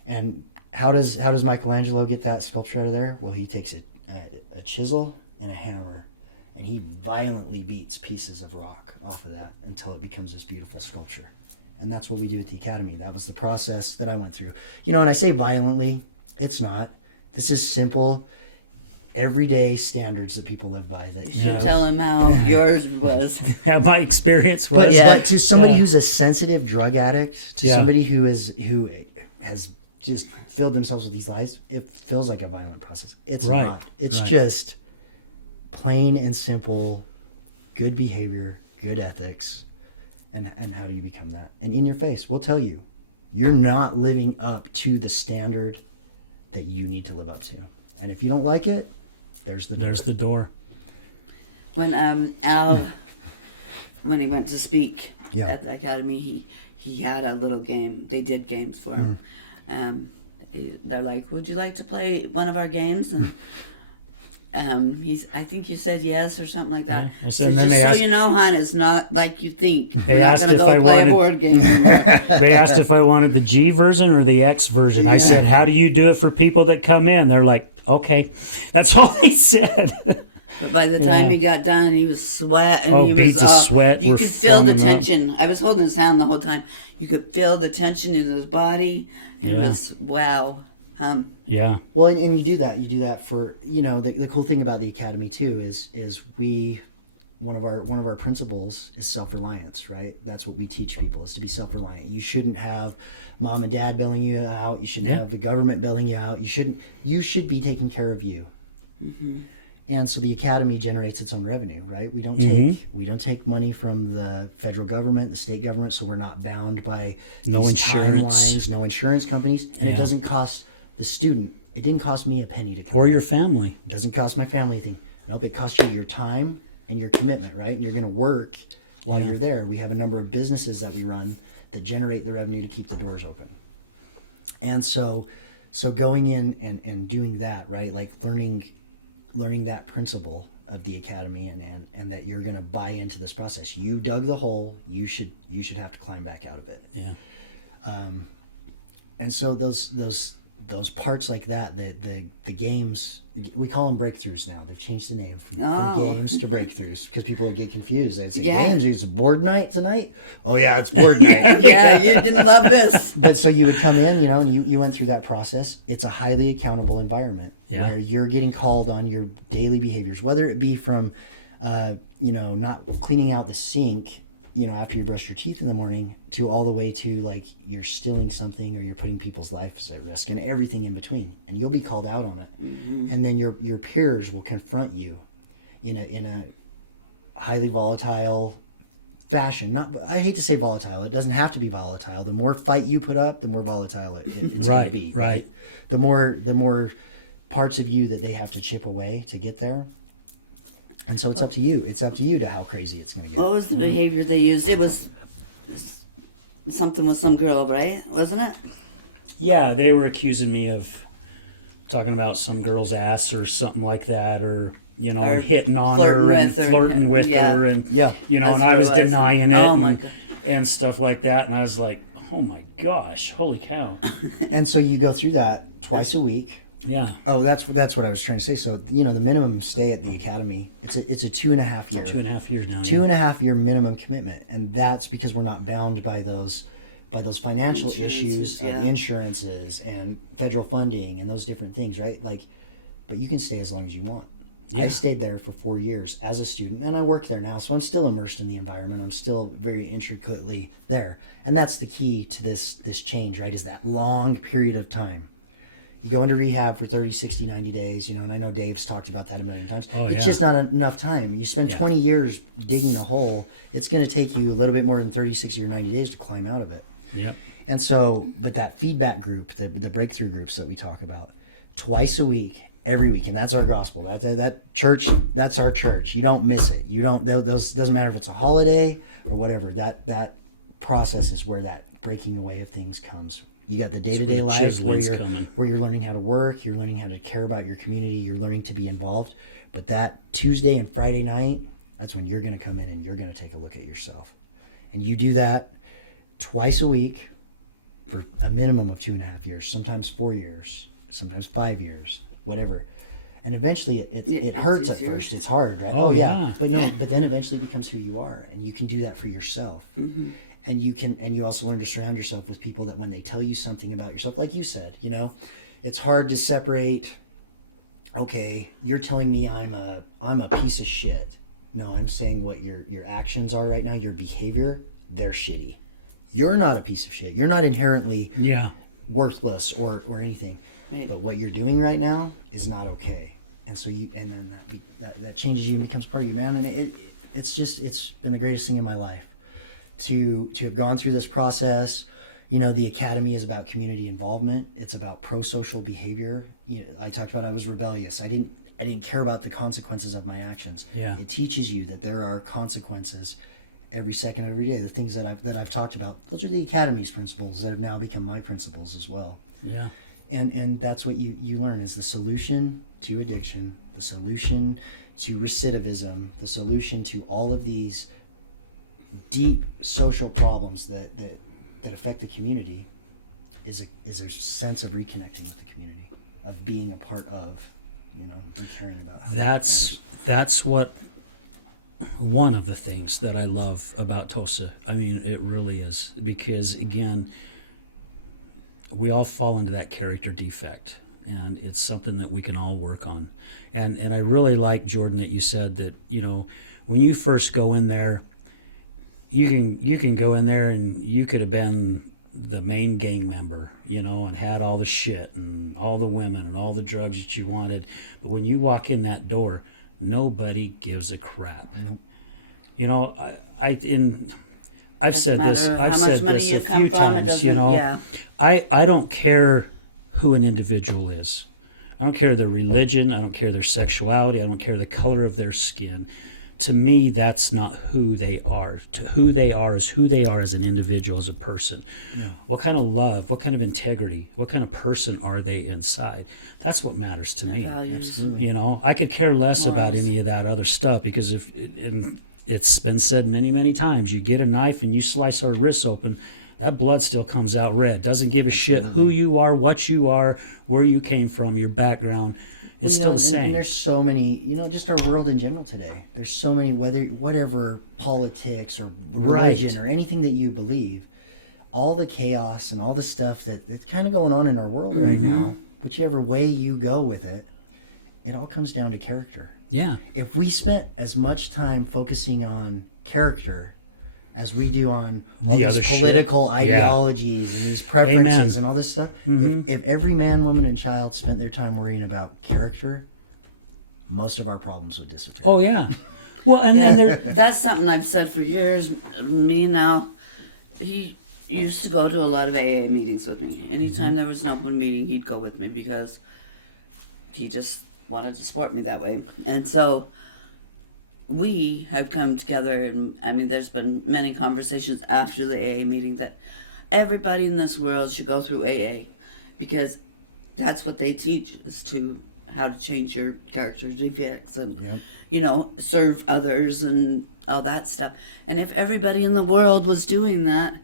And how does Michelangelo get that sculpture out of there? Well, he takes a chisel and a hammer, and he violently beats pieces of rock off of that until it becomes this beautiful sculpture. And that's what we do at the Academy. That was the process that I went through. You know, and I say violently, it's not. This is simple, everyday standards that people live by. That You should tell him how yours was. How my experience was. But to somebody who's a sensitive drug addict, to Yeah. somebody who has just filled themselves with these lies, it feels like a violent process. It's Right, not. It's right. just plain and simple, good behavior, good ethics, and how do you become that? And in your face, we'll tell you, you're not living up to the standard that you need to live up to. And if you don't like it, there's the door. There's the door. When Al, when he went to speak Yeah. at the Academy, he had a little game. They did games for him. They're like, "Would you like to play one of our games?" And I think you said yes or something like that. Yeah, I said, So and then just they so asked- you know, hon, it's not like you think. They We're not asked going to if go I play wanted- a board game anymore. They asked if I wanted the G version or the X version. I said, "How do you do it for people that come in?" They're like, "Okay." That's all they said. But by the time Yeah. he got done, he was sweating. Oh, he beads was, of sweat You were could feel the foaming up. tension. I was holding his hand the whole time. You could feel the tension in his body. It Yeah. was wow. Yeah. Well, and you do that for, you know, the cool thing about the Academy too is one of our principles is self-reliance, right? That's what we teach people, is to be self-reliant. You shouldn't have mom and dad bailing you out. You shouldn't Yeah. have the government bailing you out. You should be taking care of you. And so the Academy generates its own revenue, right? We don't take money from the federal government, the state government, so we're not bound by No these insurance. timelines, no insurance companies, and Yeah. it doesn't cost the student. It didn't cost me a penny to come. Or your family. It doesn't cost my family a thing. Nope, it costs you your time and your commitment, right? And you're going to work while you're there. We have a number of businesses that we run that generate the revenue to keep the doors open. And so going in and doing that, right? Like learning that principle of the Academy and that you're going to buy into this process. You dug the hole, you should have to climb back out of it. Yeah. And so those parts like that, the games, we call them breakthroughs now. They've changed the name from games to breakthroughs because people would get confused. They'd say, Yeah. games, it's board night tonight? Oh yeah, it's board night. Yeah, you didn't love this. But so you would come in, you know, and you went through that process. It's a highly accountable environment Yeah. where you're getting called on your daily behaviors, whether it be from, not cleaning out the sink, you know, after you brush your teeth in the morning, to all the way to like you're stealing something or you're putting people's lives at risk and everything in between, and you'll be called out on it. And then your peers will confront you in a highly volatile fashion. I hate to say volatile. It doesn't have to be volatile. The more fight you put up, the more volatile it's going to Right, be. right. The more parts of you that they have to chip away to get there. And so it's up to you. It's up to you to how crazy it's going to get. What was the behavior they used? It was something with some girl, right? Wasn't it? Yeah, they were accusing me of talking about some girl's ass or something like that, or you know, Or hitting on flirting her and with her. flirting with Yeah. her, and Yeah. you know, That's and what I it was was. denying it, Oh, my and, God. and stuff like that, and I was like, oh my gosh, holy cow, And so you go through that twice a week. yeah, Oh, that's what I was trying to say. So, you know, the minimum stay at the Academy, it's a 2.5 year. 2.5 years now. Two and a half year minimum commitment, and that's because we're not bound by those financial issues Insurances, yeah. of insurances and federal funding and those different things, right? Like, but you can stay as long as you want. Yeah. I stayed there for 4 years as a student, and I work there now, so I'm still immersed in the environment. I'm still very intricately there, and that's the key to this change, right? Is that long period of time. You go into rehab for 30, 60, 90 days, you know, and I know Dave's talked about that a million times. Oh, It's yeah. just not enough time. You spend Yeah. 20 years digging a hole. It's going to take you a little bit more than 30, 60, or 90 days to climb out of it. Yep. And so, but that feedback group, the breakthrough groups that we talk about, twice a week, every week, and that's our gospel. That church, that's our church. You don't miss it. You don't. Those doesn't matter if it's a holiday or whatever. That process is where that breaking away of things comes. You got the day-to-day where the life where chiseling's coming. you're learning how to work. You're learning how to care about your community. You're learning to be involved. But that Tuesday and Friday night, that's when you're going to come in and you're going to take a look at yourself, and you do that twice a week. for a minimum of 2.5 years, sometimes 4 years, sometimes 5 years, whatever. And eventually it hurts at easier. first. It's hard, right? Oh, yeah. But then eventually it becomes who you are, and you can do that for yourself. And you also learn to surround yourself with people that when they tell you something about yourself, like you said, it's hard to separate. Okay, you're telling me I'm a piece of shit. No, I'm saying what your actions are right now, your behavior, they're shitty. You're not a piece of shit. You're not inherently worthless or anything. Right. But what you're doing right now is not okay. And so that changes you and becomes part of you, man. And it's been the greatest thing in my life to have gone through this process. The academy is about community involvement. It's about pro-social behavior. I talked about I was rebellious. I didn't care about the consequences of my actions. Yeah. It teaches you that there are consequences every second of every day. The things that I've talked about, those are the academy's principles that have now become my principles as well. Yeah. And that's what you learn is the solution to addiction, the solution to recidivism, the solution to all of these deep social problems that affect the community is a sense of reconnecting with the community, of being a part of, and caring about how That's what one of the things that I love about TOSA. I mean, it really is, because again, we all fall into that character defect, and it's something that we can all work on. And I really like, Jordan, that you said that, when you first go in there, you can go in there and you could have been the main gang member, and had all the shit and all the women and all the drugs that you wanted. But when you walk in that door, nobody gives a crap. Nope. I've said this a few times, Yeah. I don't care who an individual is. I don't care their religion. I don't care their sexuality. I don't care the color of their skin. To me, that's not who they are. Who they are is who they are as an individual, as a person. Yeah. What kind of love, what kind of integrity, what kind of person are they inside? That's what matters to me. Values. I could care less about Morals. any of that other stuff, because and it's been said many, many times, you get a knife and you slice our wrists open, that blood still comes out red. Doesn't give a shit who you are, what you are, where you came from, your background. It's still the same. And there's so many, just our world in general today. There's so many, whatever politics or religion or anything that you believe, all the chaos and all the stuff that's kind of going on in our world right now, whichever way you go with it, it all comes down to character. Yeah. If we spent as much time focusing on character as we do on all The these other political shit. Yeah. ideologies and these preferences Amen. and all this stuff, if every man, woman, and child spent their time worrying about character, most of our problems would disappear. Oh, yeah. Well, and then there... That's something I've said for years. Me now, he used to go to a lot of AA meetings with me. Anytime there was an open meeting, he'd go with me because he just wanted to support me that way. And so we have come together, and I mean, there's been many conversations after the AA meeting that everybody in this world should go through AA, because that's what they teach, is to how to change your character defects and serve others and all that stuff. And if everybody in the world was doing that,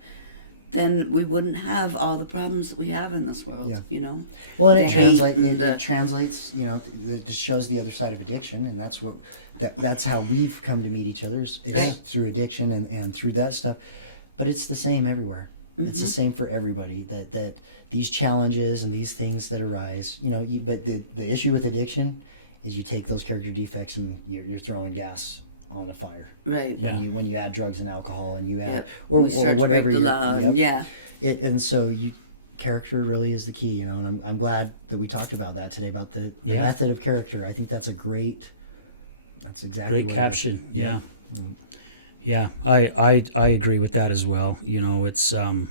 then we wouldn't have all the problems that we have in this world. Well, and The it hate translates. It shows the other side of addiction, and that's how we've come to meet each other is through addiction and through that stuff. But it's the same everywhere. It's the same for everybody. That these challenges and these things that arise, but the issue with addiction is you take those character defects and you're throwing gas on the fire. Right. When you add drugs and alcohol and you add or or start whatever to break the law. and so character really is the key, and I'm glad that we talked about that today, about the method of character. I think that's that's exactly Great what caption. Yeah. I agree with that as well. It's sad.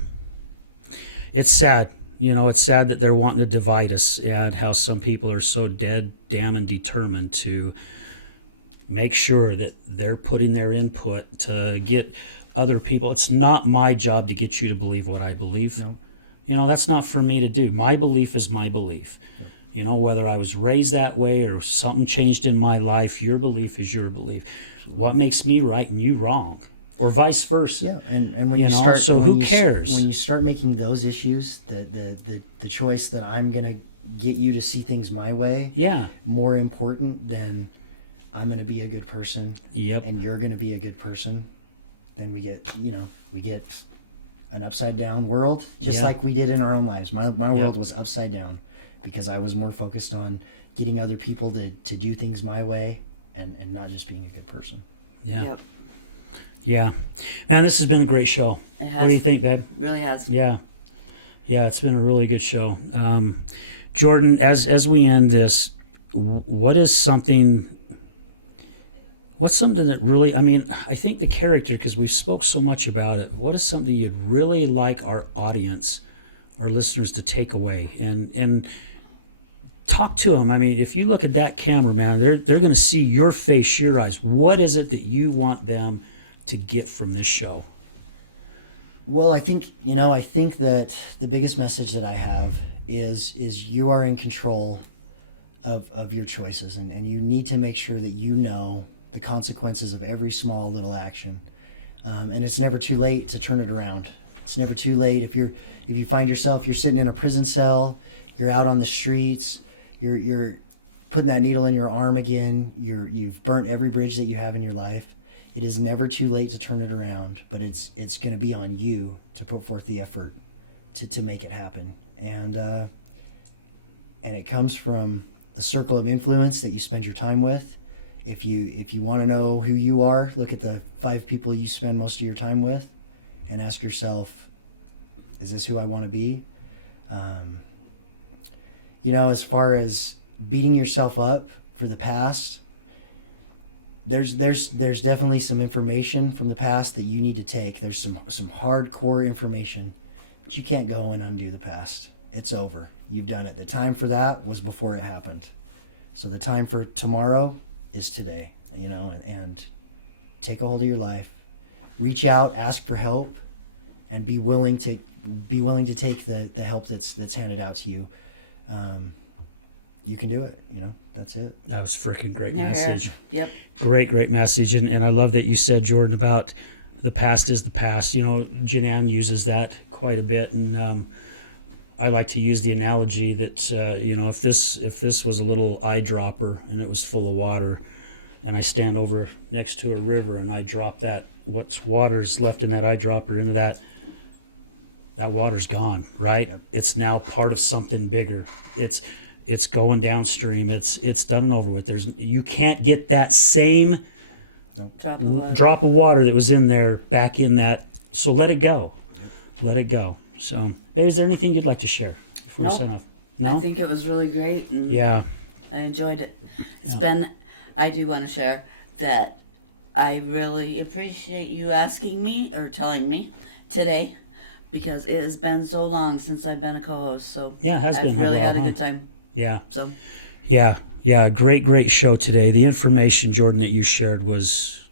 It's sad that they're wanting to divide us, and how some people are so dead, damn, and determined to make sure that they're putting their input to get other people. It's not my job to get you to believe what I believe. No. That's not for me to do. My belief is my belief. Yep. Whether I was raised that way or something changed in my life, your belief is your belief. Absolutely. What makes me right and you wrong? or vice versa. Yeah, and when You you, know, start, so when who you, cares? when you start making those issues the choice that I'm gonna get you to see things my way, Yeah. more important than I'm gonna be a good person, Yep. and you're gonna be a good person, then we get an upside down world, just Yeah. like we did in our own lives. My world was upside down because I was more focused on getting other people to do things my way and not just being a good person. Yeah. Yep. Yeah. Man, this has been a great show. It What do you has. think, babe? Really has. Yeah. Yeah, it's been a really good show. Jordan, as we end this, what's something that really, I mean, I think the character, because we've spoke so much about it, what is something you'd really like our audience, our listeners to take away and talk to them? I mean, if you look at that camera, man, they're going to see your face, your eyes. What is it that you want them to get from this show? Well, I think that the biggest message that I have is you are in control of your choices, and you need to make sure that you know the consequences of every small little action. And it's never too late to turn it around. It's never too late if you find yourself, you're sitting in a prison cell, you're out on the streets, you're putting that needle in your arm again, you've burnt every bridge that you have in your life. It is never too late to turn it around, but it's going to be on you to put forth the effort to make it happen. And it comes from the circle of influence that you spend your time with. If you want to know who you are, look at the 5 people you spend most of your time with and ask yourself, is this who I want to be? As far as beating yourself up for the past, there's definitely some information from the past that you need to take. There's some hardcore information, but you can't go and undo the past. It's over. You've done it. The time for that was before it happened. So the time for tomorrow is today, and take a hold of your life, reach out, ask for help, and be willing to take the help that's handed out to you. You can do it. That's it. That was freaking great Yeah. message. Yep. Great message. And I love that you said, Jordan, about the past is the past. Jenann uses that quite a bit. And I like to use the analogy that, if this was a little eyedropper and it was full of water, and I stand over next to a river and I drop what's water's left in that eyedropper into that water's gone, right? Yep. It's now part of something bigger. It's going downstream. It's done and over with. You can't get that same drop of water that was in there back in that. So let it go. Yep. Let it go. So, babe, is there anything you'd like to share before we sign off? No? I think it was really great. And yeah. I enjoyed it. I do want to share that I really appreciate you asking me or telling me today, because it has been so long since I've been a co-host. So yeah, it has been. I've really had a good time. Yeah. So. Yeah. Great show today. The information, Jordan, that you shared was,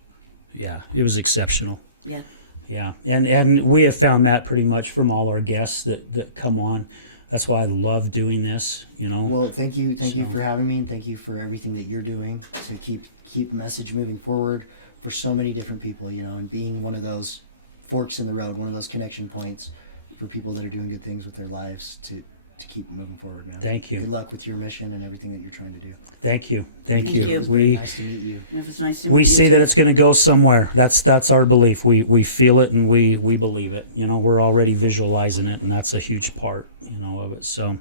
it was exceptional. Yeah. Yeah, and we have found that pretty much from all our guests that come on. That's why I love doing this. Well, thank you for having me, and thank you for everything that you're doing to keep message moving forward for so many different people. And being one of those forks in the road, one of those connection points for people that are doing good things with their lives to keep moving forward, man. Thank you. Good luck with your mission and everything that you're trying to do. Thank you. Thank you. It was very nice to meet you. It was nice to meet We you see too. that it's going to go somewhere. That's our belief. We feel it and we believe it. We're already visualizing it, and that's a huge part, of it. So,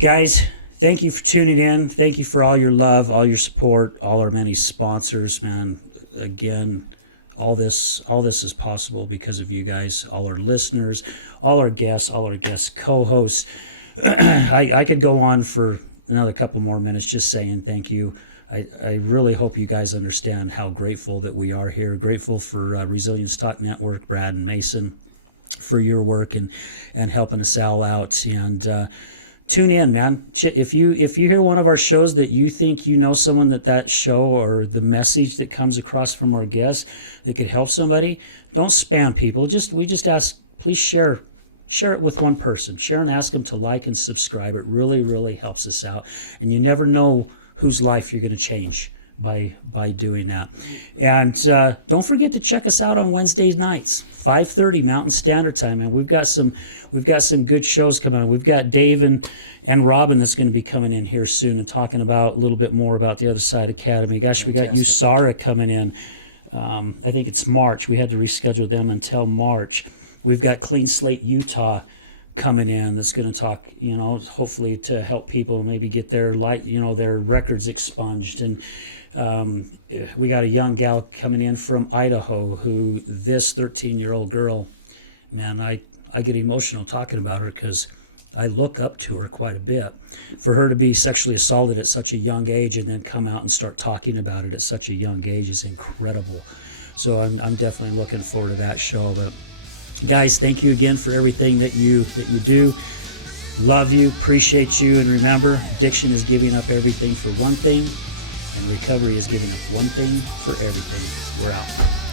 guys, thank you for tuning in. Thank you for all your love, all your support, all our many sponsors, man. Again, all this is possible because of you guys, all our listeners, all our guests co-hosts. I could go on for another couple more minutes just saying thank you. I really hope you guys understand how grateful that we are here. Grateful for Resilience Talk Network, Brad and Mason, for your work and helping us all out. And tune in, man. If you hear one of our shows that you think someone that show or the message that comes across from our guests that could help somebody, don't spam people. We just ask, please share it with one person. Share and ask them to like and subscribe. It really, really helps us out. And you never know whose life you're going to change by doing that. And don't forget to check us out on Wednesday nights, 5:30 Mountain Standard Time. And we've got some good shows coming on. We've got Dave and Robin that's going to be coming in here soon and talking about a little bit more about the Other Side Academy. Gosh, we got USARA coming in. I think it's March. We had to reschedule them until March. We've got Clean Slate Utah coming in that's going to talk, hopefully to help people maybe get their their records expunged. And we got a young gal coming in from Idaho who this 13-year-old girl, man, I get emotional talking about her because I look up to her quite a bit. For her to be sexually assaulted at such a young age and then come out and start talking about it at such a young age is incredible. So I'm definitely looking forward to that show. But guys, thank you again for everything that you do. Love you, appreciate you, and remember, addiction is giving up everything for one thing, and recovery is giving up one thing for everything. We're out.